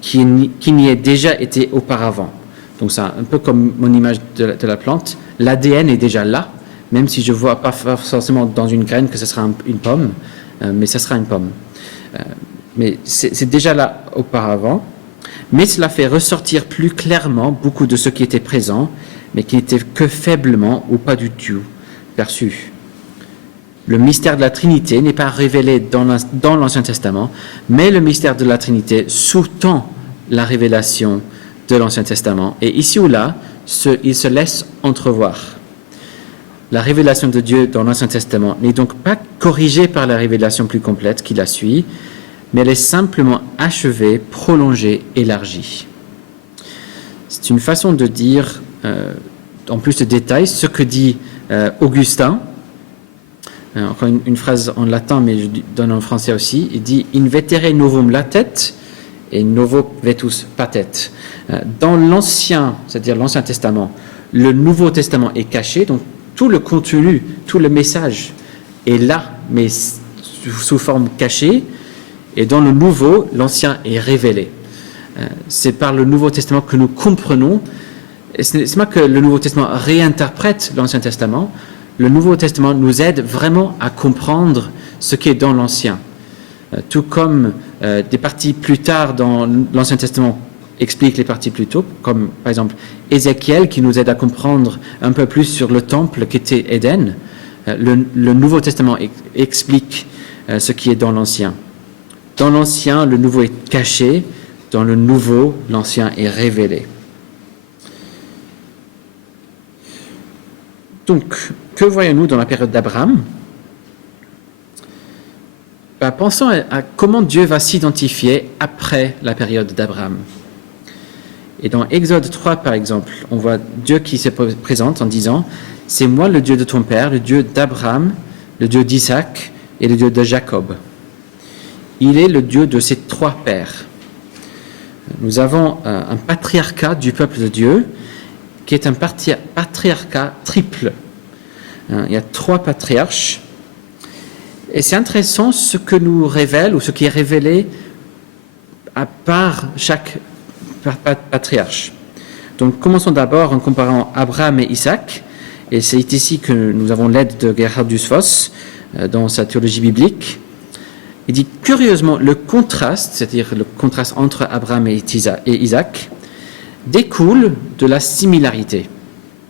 qui n'y ait déjà été auparavant. Donc c'est un peu comme mon image de la plante. L'ADN est déjà là, même si je ne vois pas forcément dans une graine que ce sera une pomme, mais ça sera une pomme. Mais c'est déjà là auparavant. Mais cela fait ressortir plus clairement beaucoup de ce qui était présent, mais qui n'était que faiblement ou pas du tout perçu. Le mystère de la Trinité n'est pas révélé dans l'Ancien Testament, mais le mystère de la Trinité sous-tend la révélation de l'Ancien Testament. Et ici ou là, il se laisse entrevoir. La révélation de Dieu dans l'Ancien Testament n'est donc pas corrigée par la révélation plus complète qui la suit, mais elle est simplement achevée, prolongée, élargie. C'est une façon de dire, en plus de détails, ce que dit Augustin. Encore une phrase en latin, mais je donne en français aussi. Il dit « In vetere novum latet et novo vetus patet ». Dans l'Ancien, c'est-à-dire l'Ancien Testament, le Nouveau Testament est caché, donc tout le contenu, tout le message est là, mais sous forme cachée. Et dans le Nouveau, l'Ancien est révélé. C'est par le Nouveau Testament que nous comprenons. Ce n'est pas que le Nouveau Testament réinterprète l'Ancien Testament. Le Nouveau Testament nous aide vraiment à comprendre ce qui est dans l'Ancien. Tout comme des parties plus tard dans l'Ancien Testament expliquent les parties plus tôt, comme par exemple Ézéchiel qui nous aide à comprendre un peu plus sur le temple qu'était Éden. Le Nouveau Testament explique ce qui est dans l'Ancien. Dans l'Ancien, le Nouveau est caché. Dans le Nouveau, l'Ancien est révélé. Donc, que voyons-nous dans la période d'Abraham ? Pensons à comment Dieu va s'identifier après la période d'Abraham. Et dans Exode 3, par exemple, on voit Dieu qui se présente en disant « C'est moi le Dieu de ton père, le Dieu d'Abraham, le Dieu d'Isaac et le Dieu de Jacob. » Il est le Dieu de ces trois pères. Nous avons un patriarcat du peuple de Dieu qui est un patriarcat triple. Il y a trois patriarches. Et c'est intéressant ce que nous révèle ou ce qui est révélé à part chaque patriarche. Donc commençons d'abord en comparant Abraham et Isaac. Et c'est ici que nous avons l'aide de Gerhardus Voss dans sa théologie biblique. Il dit curieusement le contraste, c'est-à-dire le contraste entre Abraham et Isaac, découle de la similarité.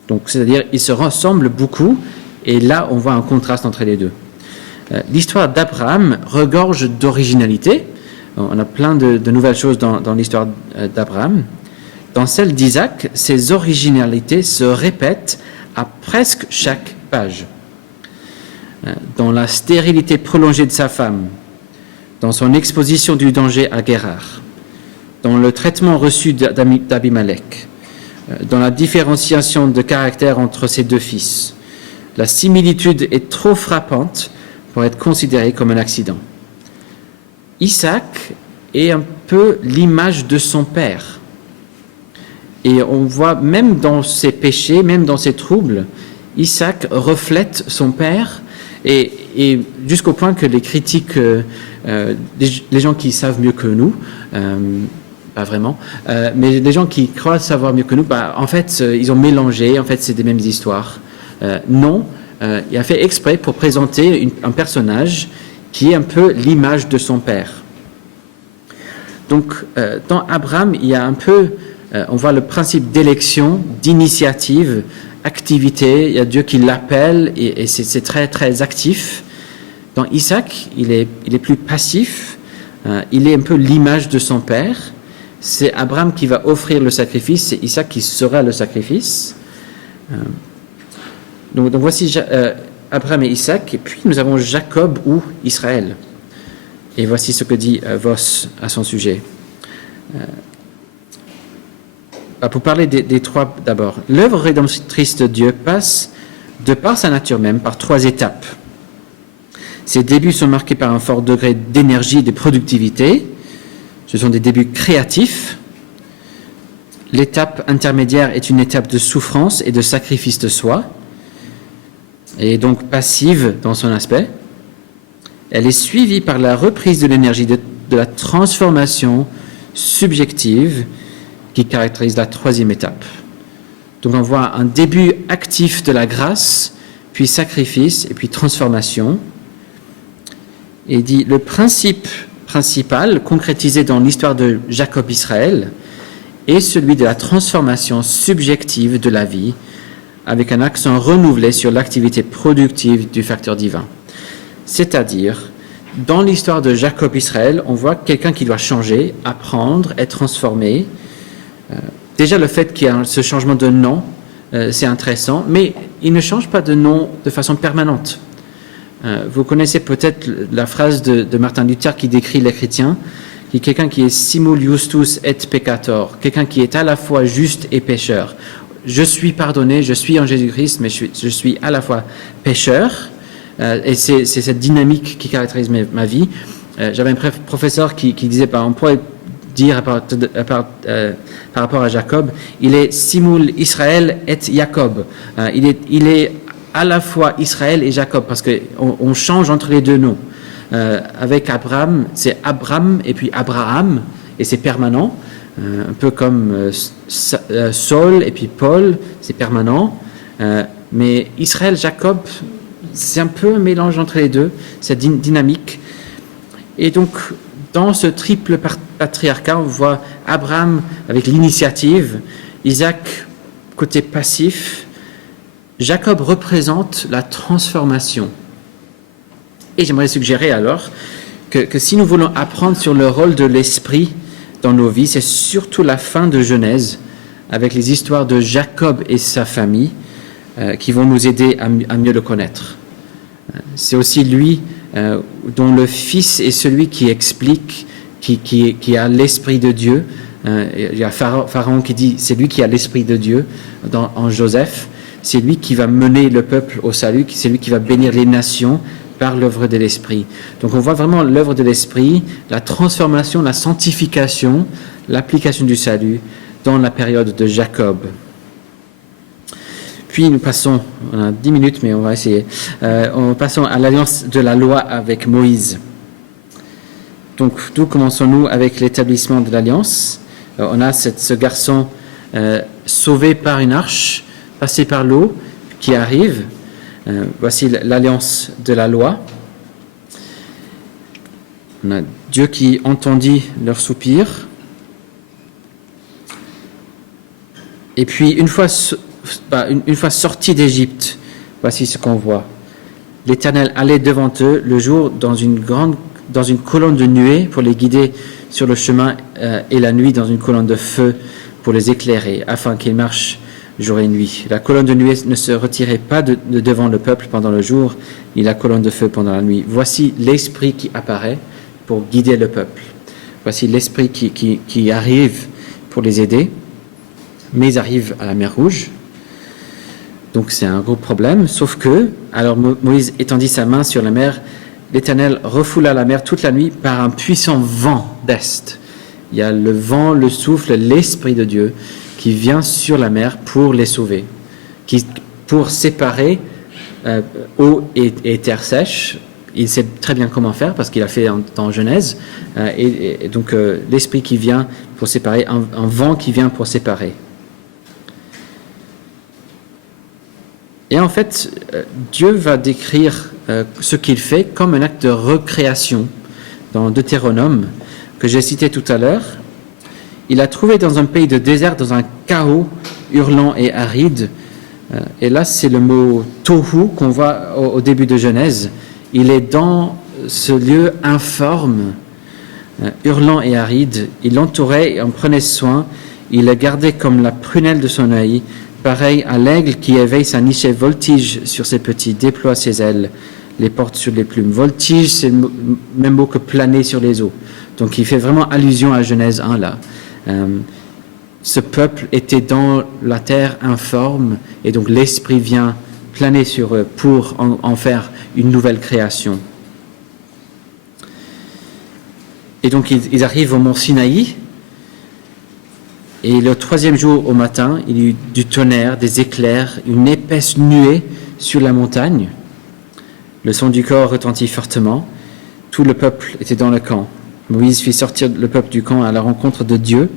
Donc, c'est-à-dire ils se ressemblent beaucoup, et là on voit un contraste entre les deux. L'histoire d'Abraham regorge d'originalité. On a plein de nouvelles choses dans l'histoire d'Abraham. Dans celle d'Isaac, ces originalités se répètent à presque chaque page. Dans la stérilité prolongée de sa femme, dans son exposition du danger à Guérar, dans le traitement reçu d'Abimelech, dans la différenciation de caractère entre ses deux fils. La similitude est trop frappante pour être considérée comme un accident. Isaac est un peu l'image de son père. Et on voit même dans ses péchés, même dans ses troubles, Isaac reflète son père, et jusqu'au point que les critiques, les gens qui savent mieux que nous, pas vraiment, mais les gens qui croient savoir mieux que nous, en fait, ils ont mélangé, en fait, c'est des mêmes histoires. Non, il a fait exprès pour présenter un personnage qui est un peu l'image de son père. Donc, dans Abraham, il y a un peu, on voit le principe d'élection, d'initiative, activité. Il y a Dieu qui l'appelle et c'est très, très actif. Dans Isaac, il est plus passif. Il est un peu l'image de son père. C'est Abraham qui va offrir le sacrifice, c'est Isaac qui sera le sacrifice. Donc voici Abraham et Isaac, et puis nous avons Jacob ou Israël. Et voici ce que dit Voss à son sujet. Pour parler des trois d'abord. L'œuvre rédemptrice de Dieu passe, de par sa nature même, par 3 étapes. Ses débuts sont marqués par un fort degré d'énergie et de productivité. Ce sont des débuts créatifs. L'étape intermédiaire est une étape de souffrance et de sacrifice de soi, et donc passive dans son aspect. Elle est suivie par la reprise de l'énergie de la transformation subjective qui caractérise la 3e étape. Donc on voit un début actif de la grâce, puis sacrifice, et puis transformation. Et il dit, le principe principal concrétisé dans l'histoire de Jacob-Israël est celui de la transformation subjective de la vie, avec un accent renouvelé sur l'activité productive du facteur divin. C'est-à-dire, dans l'histoire de Jacob-Israël, on voit quelqu'un qui doit changer, apprendre, être transformé. Déjà, le fait qu'il y a ce changement de nom, c'est intéressant, mais il ne change pas de nom de façon permanente. Vous connaissez peut-être la phrase de Martin Luther qui décrit les chrétiens, qui est quelqu'un qui est simul justus et peccator, quelqu'un qui est à la fois juste et pécheur. Je suis pardonné, je suis en Jésus-Christ, mais je suis à la fois pécheur, et c'est cette dynamique qui caractérise ma vie. J'avais un professeur qui disait, on pourrait dire par rapport à Jacob, il est simul Israël et Jacob. Il est à la fois Israël et Jacob, parce qu'on change entre les deux noms. Avec Abraham, c'est Abram et puis Abraham, et c'est permanent. Un peu comme Saul et puis Paul, c'est permanent. Mais Israël, Jacob, c'est un peu un mélange entre les deux, cette dynamique. Et donc, dans ce triple patriarcat, on voit Abraham avec l'initiative, Isaac côté passif, Jacob représente la transformation. Et j'aimerais suggérer alors que si nous voulons apprendre sur le rôle de l'esprit dans nos vies, c'est surtout la fin de Genèse, avec les histoires de Jacob et sa famille, qui vont nous aider à mieux le connaître. C'est aussi lui dont le fils est celui qui explique, qui a l'esprit de Dieu. Il y a Pharaon qui dit c'est lui qui a l'esprit de Dieu en Joseph. C'est lui qui va mener le peuple au salut, c'est lui qui va bénir les nations par l'œuvre de l'Esprit. Donc on voit vraiment l'œuvre de l'Esprit, la transformation, la sanctification, l'application du salut dans la période de Jacob. Puis nous passons, on a 10 minutes mais on va essayer, passons à l'alliance de la loi avec Moïse. Donc d'où commençons-nous avec l'établissement de l'alliance? On a ce garçon sauvé par une arche, passé par l'eau, qui arrive. Voici l'alliance de la loi. On a Dieu qui entendit leur soupir. Et puis, une fois sortis d'Égypte, voici ce qu'on voit. L'Éternel allait devant eux le jour dans une colonne de nuée pour les guider sur le chemin, et la nuit dans une colonne de feu pour les éclairer, afin qu'ils marchent jour et nuit. La colonne de nuée ne se retirait pas de devant le peuple pendant le jour, ni la colonne de feu pendant la nuit. Voici l'Esprit qui apparaît, pour guider le peuple. Voici l'Esprit qui arrive pour les aider, mais ils arrivent à la mer Rouge. Donc c'est un gros problème, sauf que, alors Moïse étendit sa main sur la mer, l'Éternel refoula la mer toute la nuit par un puissant vent d'est. Il y a le vent, le souffle, l'Esprit de Dieu qui vient sur la mer pour les sauver, pour séparer eau et terre sèche. Il sait très bien comment faire parce qu'il a fait dans Genèse. Et donc l'Esprit qui vient pour séparer, un vent qui vient pour séparer. Et en fait, Dieu va décrire ce qu'il fait comme un acte de recréation dans Deutéronome, que j'ai cité tout à l'heure. Il a trouvé dans un pays de désert, dans un chaos hurlant et aride. Et là, c'est le mot tohu qu'on voit au début de Genèse. Il est dans ce lieu informe, hurlant et aride. Il l'entourait et en prenait soin. Il le gardait comme la prunelle de son œil. Pareil à l'aigle qui éveille sa nichée, voltige sur ses petits, déploie ses ailes, les porte sur les plumes. Voltige, c'est le même mot que planer sur les eaux. Donc il fait vraiment allusion à Genèse 1 là. Ce peuple était dans la terre informe et donc l'Esprit vient planer sur eux pour en faire une nouvelle création. Et donc ils arrivent au mont Sinaï. Et le troisième jour au matin, il y eut du tonnerre, des éclairs, une épaisse nuée sur la montagne. Le son du corps retentit fortement. Tout le peuple était dans le camp. Moïse fit sortir le peuple du camp à la rencontre de Dieu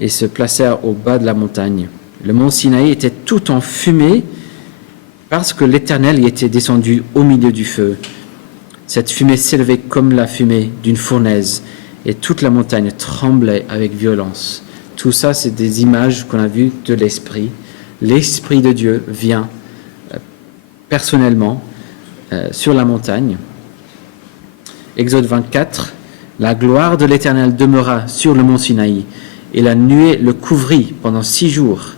et se placèrent au bas de la montagne. Le mont Sinaï était tout en fumée parce que l'Éternel y était descendu au milieu du feu. Cette fumée s'élevait comme la fumée d'une fournaise et toute la montagne tremblait avec violence. Tout ça, c'est des images qu'on a vues de l'Esprit. L'Esprit de Dieu vient personnellement sur la montagne. Exode 24, la gloire de l'Éternel demeura sur le mont Sinaï, et la nuée le couvrit pendant 6 jours.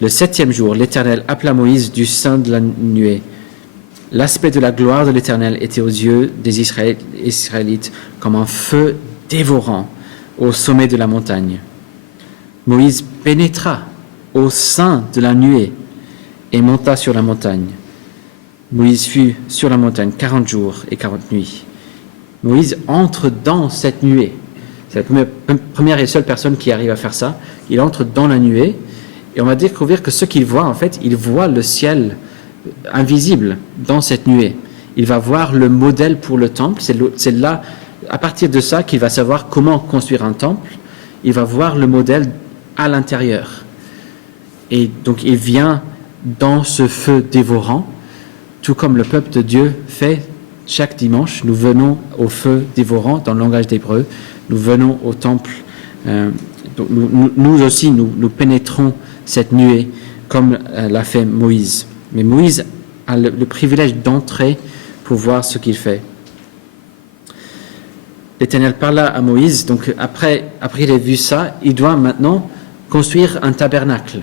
Le 7e jour, l'Éternel appela Moïse du sein de la nuée. L'aspect de la gloire de l'Éternel était aux yeux des Israélites comme un feu dévorant au sommet de la montagne. Moïse pénétra au sein de la nuée et monta sur la montagne. Moïse fut sur la montagne 40 jours et 40 nuits. Moïse entre dans cette nuée. C'est la première et seule personne qui arrive à faire ça. Il entre dans la nuée et on va découvrir que ce qu'il voit, en fait, il voit le ciel invisible dans cette nuée. Il va voir le modèle pour le temple. C'est là, à partir de ça, qu'il va savoir comment construire un temple. Il va voir le modèle à l'intérieur. Et donc il vient dans ce feu dévorant, tout comme le peuple de Dieu fait chaque dimanche. Nous venons au feu dévorant dans le langage d'hébreu, nous venons au temple. Donc nous aussi, nous pénétrons cette nuée comme l'a fait Moïse. Mais Moïse a le privilège d'entrer pour voir ce qu'il fait. L'Éternel parla à Moïse, donc après il a vu ça, il doit maintenant construire un tabernacle.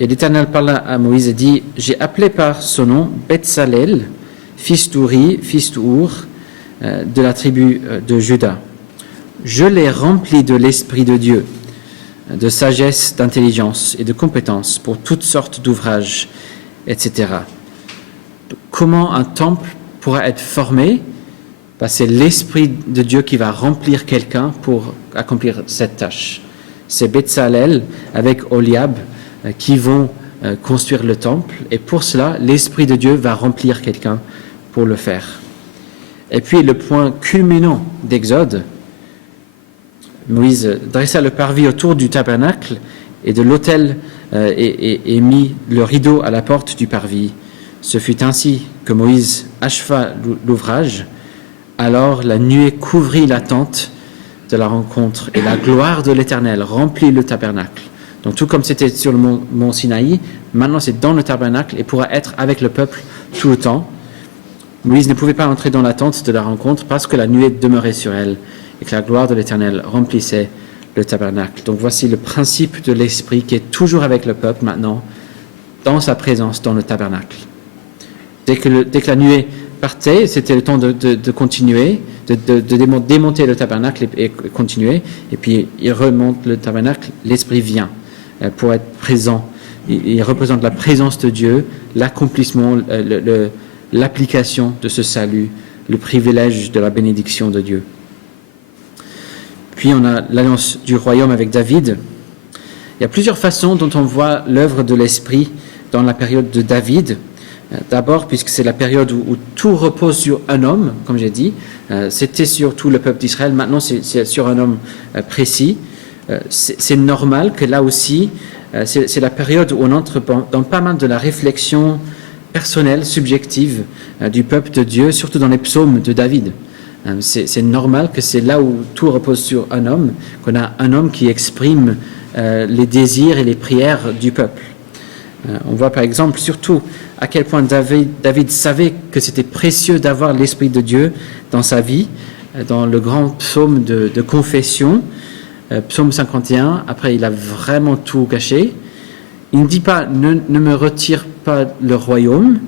Et l'Éternel parla à Moïse et dit, j'ai appelé par son nom Betsalel, fils d'Uri, fils d'Ur, de la tribu de Juda. Je l'ai rempli de l'Esprit de Dieu, de sagesse, d'intelligence et de compétence pour toutes sortes d'ouvrages, etc. Donc, comment un temple pourra être formé? C'est l'Esprit de Dieu qui va remplir quelqu'un pour accomplir cette tâche. C'est Betsalel avec Oliab qui vont construire le temple. Et pour cela, l'Esprit de Dieu va remplir quelqu'un pour le faire. Et puis le point culminant d'Exode, Moïse dressa le parvis autour du tabernacle et de l'autel et mit le rideau à la porte du parvis. Ce fut ainsi que Moïse acheva l'ouvrage. Alors la nuée couvrit la tente de la rencontre et la gloire de l'Éternel remplit le tabernacle. Donc tout comme c'était sur le mont Sinaï, maintenant c'est dans le tabernacle et pourra être avec le peuple tout le temps. Moïse ne pouvait pas entrer dans la tente de la rencontre parce que la nuée demeurait sur elle et que la gloire de l'Éternel remplissait le tabernacle. Donc voici le principe de l'Esprit qui est toujours avec le peuple maintenant, dans sa présence dans le tabernacle. Dès que la nuée partait, c'était le temps de continuer, de démonter le tabernacle et continuer. Et puis il remonte le tabernacle, l'Esprit vient pour être présent. Il représente la présence de Dieu, l'accomplissement, l'application de ce salut, le privilège de la bénédiction de Dieu. Puis on a l'alliance du royaume avec David. Il y a plusieurs façons dont on voit l'œuvre de l'Esprit dans la période de David. D'abord, puisque c'est la période où tout repose sur un homme, comme j'ai dit. C'était sur tout le peuple d'Israël, maintenant c'est sur un homme précis. C'est normal que là aussi, c'est la période où on entre dans pas mal de la réflexion personnelle, subjective du peuple de Dieu, surtout dans les psaumes de David. C'est normal que c'est là où tout repose sur un homme, qu'on a un homme qui exprime les désirs et les prières du peuple. On voit par exemple surtout à quel point David savait que c'était précieux d'avoir l'Esprit de Dieu dans sa vie, dans le grand psaume de confession, psaume 51. Après, il a vraiment tout gâché. Il ne dit pas ne me retire pas le royaume,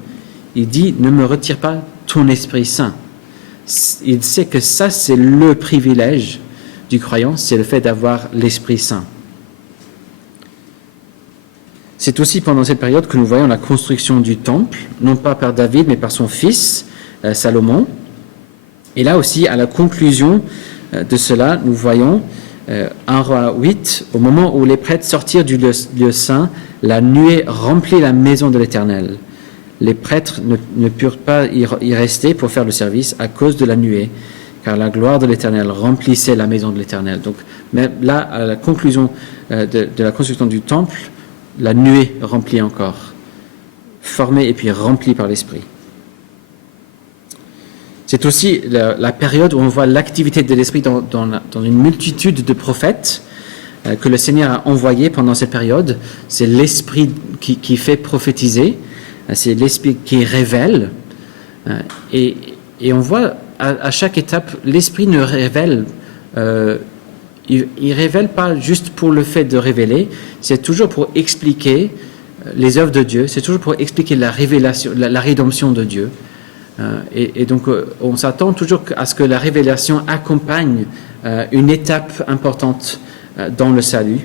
il dit ne me retire pas ton Esprit Saint. Il sait que ça, c'est le privilège du croyant, c'est le fait d'avoir l'Esprit Saint. C'est aussi pendant cette période que nous voyons la construction du temple, non pas par David, mais par son fils, Salomon. Et là aussi, à la conclusion de cela, nous voyons 1 Roi 8, au moment où les prêtres sortirent du lieu saint, la nuée remplit la maison de l'Éternel. Les prêtres ne purent pas y rester pour faire le service à cause de la nuée, car la gloire de l'Éternel remplissait la maison de l'Éternel. Donc même là, à la conclusion de la construction du temple, la nuée remplie encore, formée et puis remplie par l'Esprit. C'est aussi la période où on voit l'activité de l'Esprit dans une multitude de prophètes que le Seigneur a envoyés pendant cette période. C'est l'Esprit qui fait prophétiser, c'est l'Esprit qui révèle. Et on voit à chaque étape, l'Esprit ne révèle il révèle pas juste pour le fait de révéler, c'est toujours pour expliquer les œuvres de Dieu, c'est toujours pour expliquer la révélation, la rédemption de Dieu. Et donc, on s'attend toujours à ce que la révélation accompagne une étape importante dans le salut.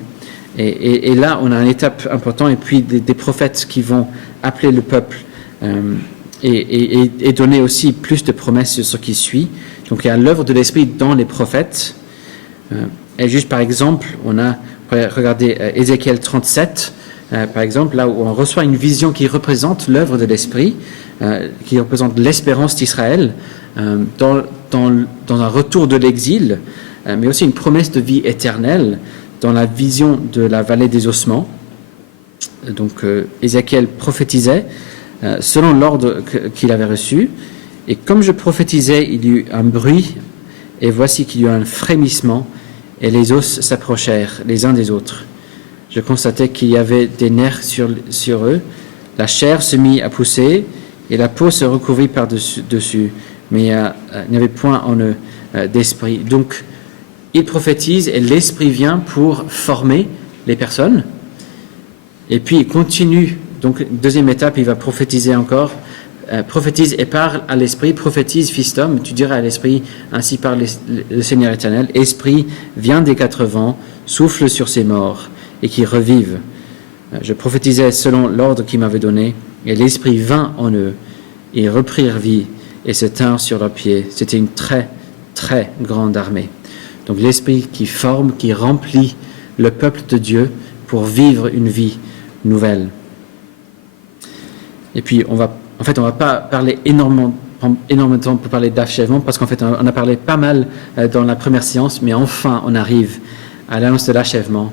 Et là, on a une étape importante, et puis des prophètes qui vont appeler le peuple et donner aussi plus de promesses sur ce qui suit. Donc, il y a l'œuvre de l'Esprit dans les prophètes. Et juste par exemple, on pourrait regarder Ézéchiel 37, par exemple, là où on reçoit une vision qui représente l'œuvre de l'Esprit, qui représente l'espérance d'Israël dans un retour de l'exil, mais aussi une promesse de vie éternelle dans la vision de la vallée des ossements. Donc Ézéchiel prophétisait selon l'ordre qu'il avait reçu, et comme je prophétisais, il y eut un bruit, et voici qu'il y eut un frémissement, et les os s'approchèrent les uns des autres. Je constatais qu'il y avait des nerfs sur eux, la chair se mit à pousser, et la peau se recouvrit par-dessus, mais il n'y avait point en eux d'esprit. Donc, il prophétise, et l'esprit vient pour former les personnes, et puis il continue. Donc, deuxième étape, il va prophétiser encore, prophétise et parle à l'esprit, prophétise, fils d'homme, tu diras à l'esprit, ainsi parle le Seigneur éternel, esprit, viens des quatre vents, souffle sur ces morts, et qu'ils revivent. Je prophétisais selon l'ordre qu'il m'avait donné, et l'esprit vint en eux, ils reprirent vie, et se tinrent sur leurs pieds. C'était une très, très grande armée. Donc l'esprit qui forme, qui remplit le peuple de Dieu pour vivre une vie nouvelle. Et puis on va pas parler énormément de temps pour parler d'achèvement, parce qu'en fait, on a parlé pas mal dans la première séance, mais enfin, on arrive à l'annonce de l'achèvement.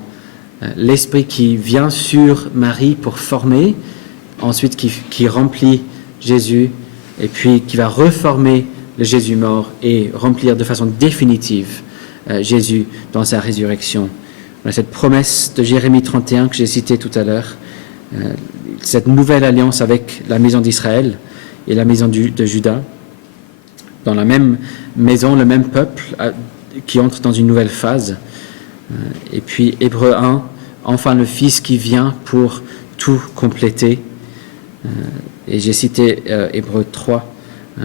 L'Esprit qui vient sur Marie pour former, ensuite qui remplit Jésus, et puis qui va reformer le Jésus mort et remplir de façon définitive Jésus dans sa résurrection. On a cette promesse de Jérémie 31 que j'ai citée tout à l'heure, cette nouvelle alliance avec la maison d'Israël et la maison de Juda, dans la même maison, le même peuple qui entre dans une nouvelle phase. Et puis Hébreux 1, enfin le Fils qui vient pour tout compléter. Et j'ai cité Hébreux 3,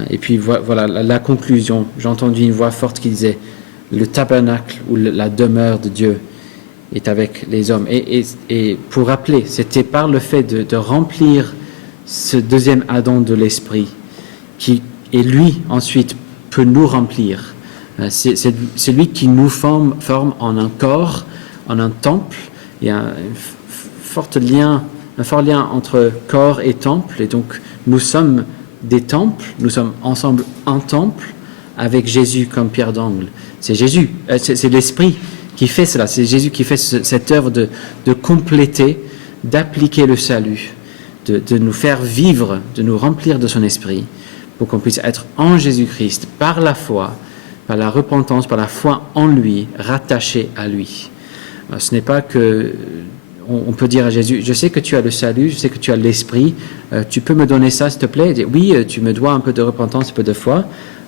Et puis voilà la conclusion. J'ai entendu une voix forte qui disait « Le tabernacle ou la demeure de Dieu est avec les hommes. » Et pour rappeler, c'était par le fait de remplir ce deuxième Adam de l'esprit et lui ensuite peut nous remplir. C'est lui qui nous forme en un corps, en un temple. Il y a un fort lien entre corps et temple, et donc nous sommes des temples, nous sommes ensemble un temple avec Jésus comme pierre d'angle. C'est Jésus, c'est l'Esprit qui fait cela, c'est Jésus qui fait cette œuvre de compléter, d'appliquer le salut, de nous faire vivre, de nous remplir de son Esprit, pour qu'on puisse être en Jésus-Christ par la foi, par la repentance, par la foi en lui, rattaché à lui. Alors, ce n'est pas que on peut dire à Jésus, je sais que tu as le salut, je sais que tu as l'Esprit, tu peux me donner ça s'il te plaît? Et oui, tu me dois un peu de repentance, un peu de foi,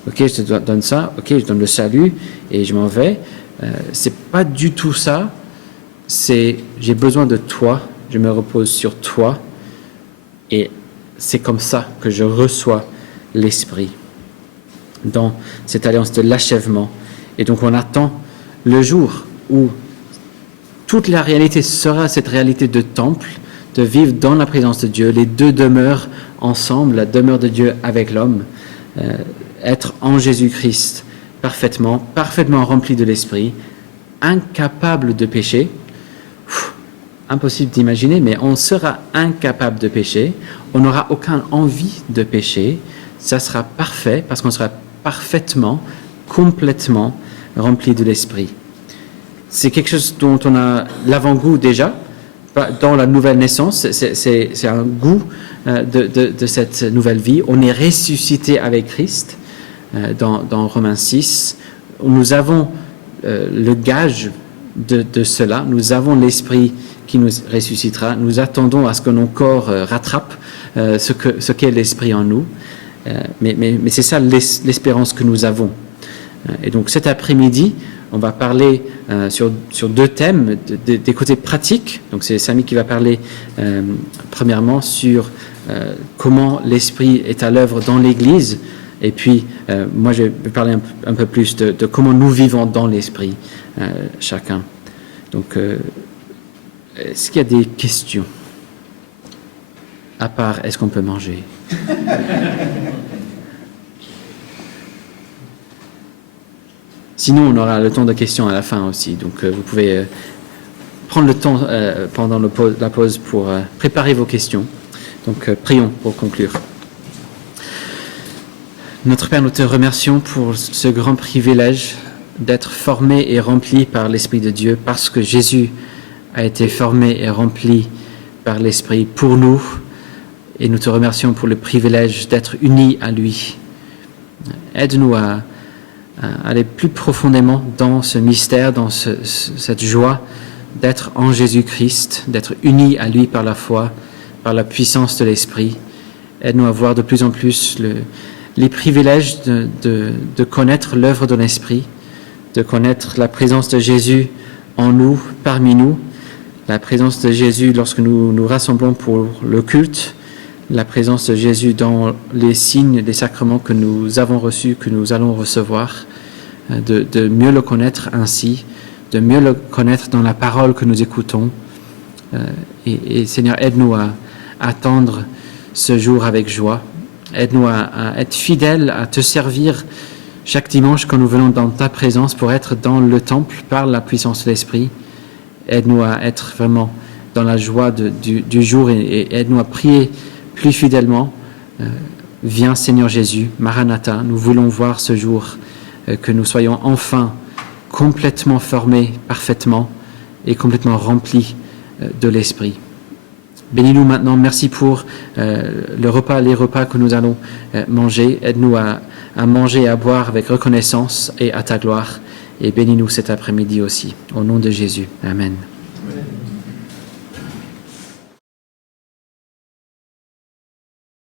ok, je te donne ça, ok, je donne le salut et je m'en vais. C'est pas du tout ça, c'est j'ai besoin de toi, je me repose sur toi et c'est comme ça que je reçois l'Esprit dans cette alliance de l'achèvement. Et donc on attend le jour où toute la réalité sera cette réalité de temple, de vivre dans la présence de Dieu, les deux demeures ensemble, la demeure de Dieu avec l'homme, être en Jésus-Christ parfaitement rempli de l'Esprit, incapable de pécher. Impossible d'imaginer, mais on sera incapable de pécher, on n'aura aucune envie de pécher, ça sera parfait parce qu'on sera parfaitement, complètement rempli de l'Esprit. C'est quelque chose dont on a l'avant-goût déjà, dans la nouvelle naissance, c'est un goût de cette nouvelle vie. On est ressuscité avec Christ, dans Romains 6. Nous avons le gage de cela, nous avons l'Esprit qui nous ressuscitera, nous attendons à ce que nos corps rattrapent ce qu'est l'Esprit en nous, mais c'est ça l'espérance que nous avons. Et donc cet après-midi, on va parler sur deux thèmes, des côtés pratiques. Donc c'est Samy qui va parler premièrement sur comment l'Esprit est à l'œuvre dans l'Église. Et puis moi je vais parler un peu plus de comment nous vivons dans l'Esprit chacun. Donc est-ce qu'il y a des questions? À part, est-ce qu'on peut manger? Sinon, on aura le temps de questions à la fin aussi. Donc, vous pouvez prendre le temps pendant la pause pour préparer vos questions. Donc, prions pour conclure. Notre Père, nous te remercions pour ce grand privilège d'être formé et rempli par l'Esprit de Dieu, parce que Jésus a été formé et rempli par l'Esprit pour nous. Et nous te remercions pour le privilège d'être unis à lui. Aide-nous à aller plus profondément dans ce mystère, dans cette joie d'être en Jésus-Christ, d'être unis à lui par la foi, par la puissance de l'Esprit. Aide-nous à voir de plus en plus les privilèges de connaître l'œuvre de l'Esprit, de connaître la présence de Jésus en nous, parmi nous, la présence de Jésus lorsque nous nous rassemblons pour le culte, la présence de Jésus dans les signes des sacrements que nous avons reçus, que nous allons recevoir, de mieux le connaître ainsi, de mieux le connaître dans la parole que nous écoutons. Et Seigneur, aide-nous à attendre ce jour avec joie. Aide-nous à être fidèles, à te servir chaque dimanche quand nous venons dans ta présence pour être dans le temple par la puissance de l'Esprit. Aide-nous à être vraiment dans la joie du jour et aide-nous à prier plus fidèlement. Viens Seigneur Jésus, Maranatha, nous voulons voir ce jour que nous soyons enfin complètement formés parfaitement et complètement remplis de l'Esprit. Bénis-nous maintenant, merci pour les repas que nous allons manger. Aide-nous à manger et à boire avec reconnaissance et à ta gloire. Et bénis-nous cet après-midi aussi. Au nom de Jésus. Amen.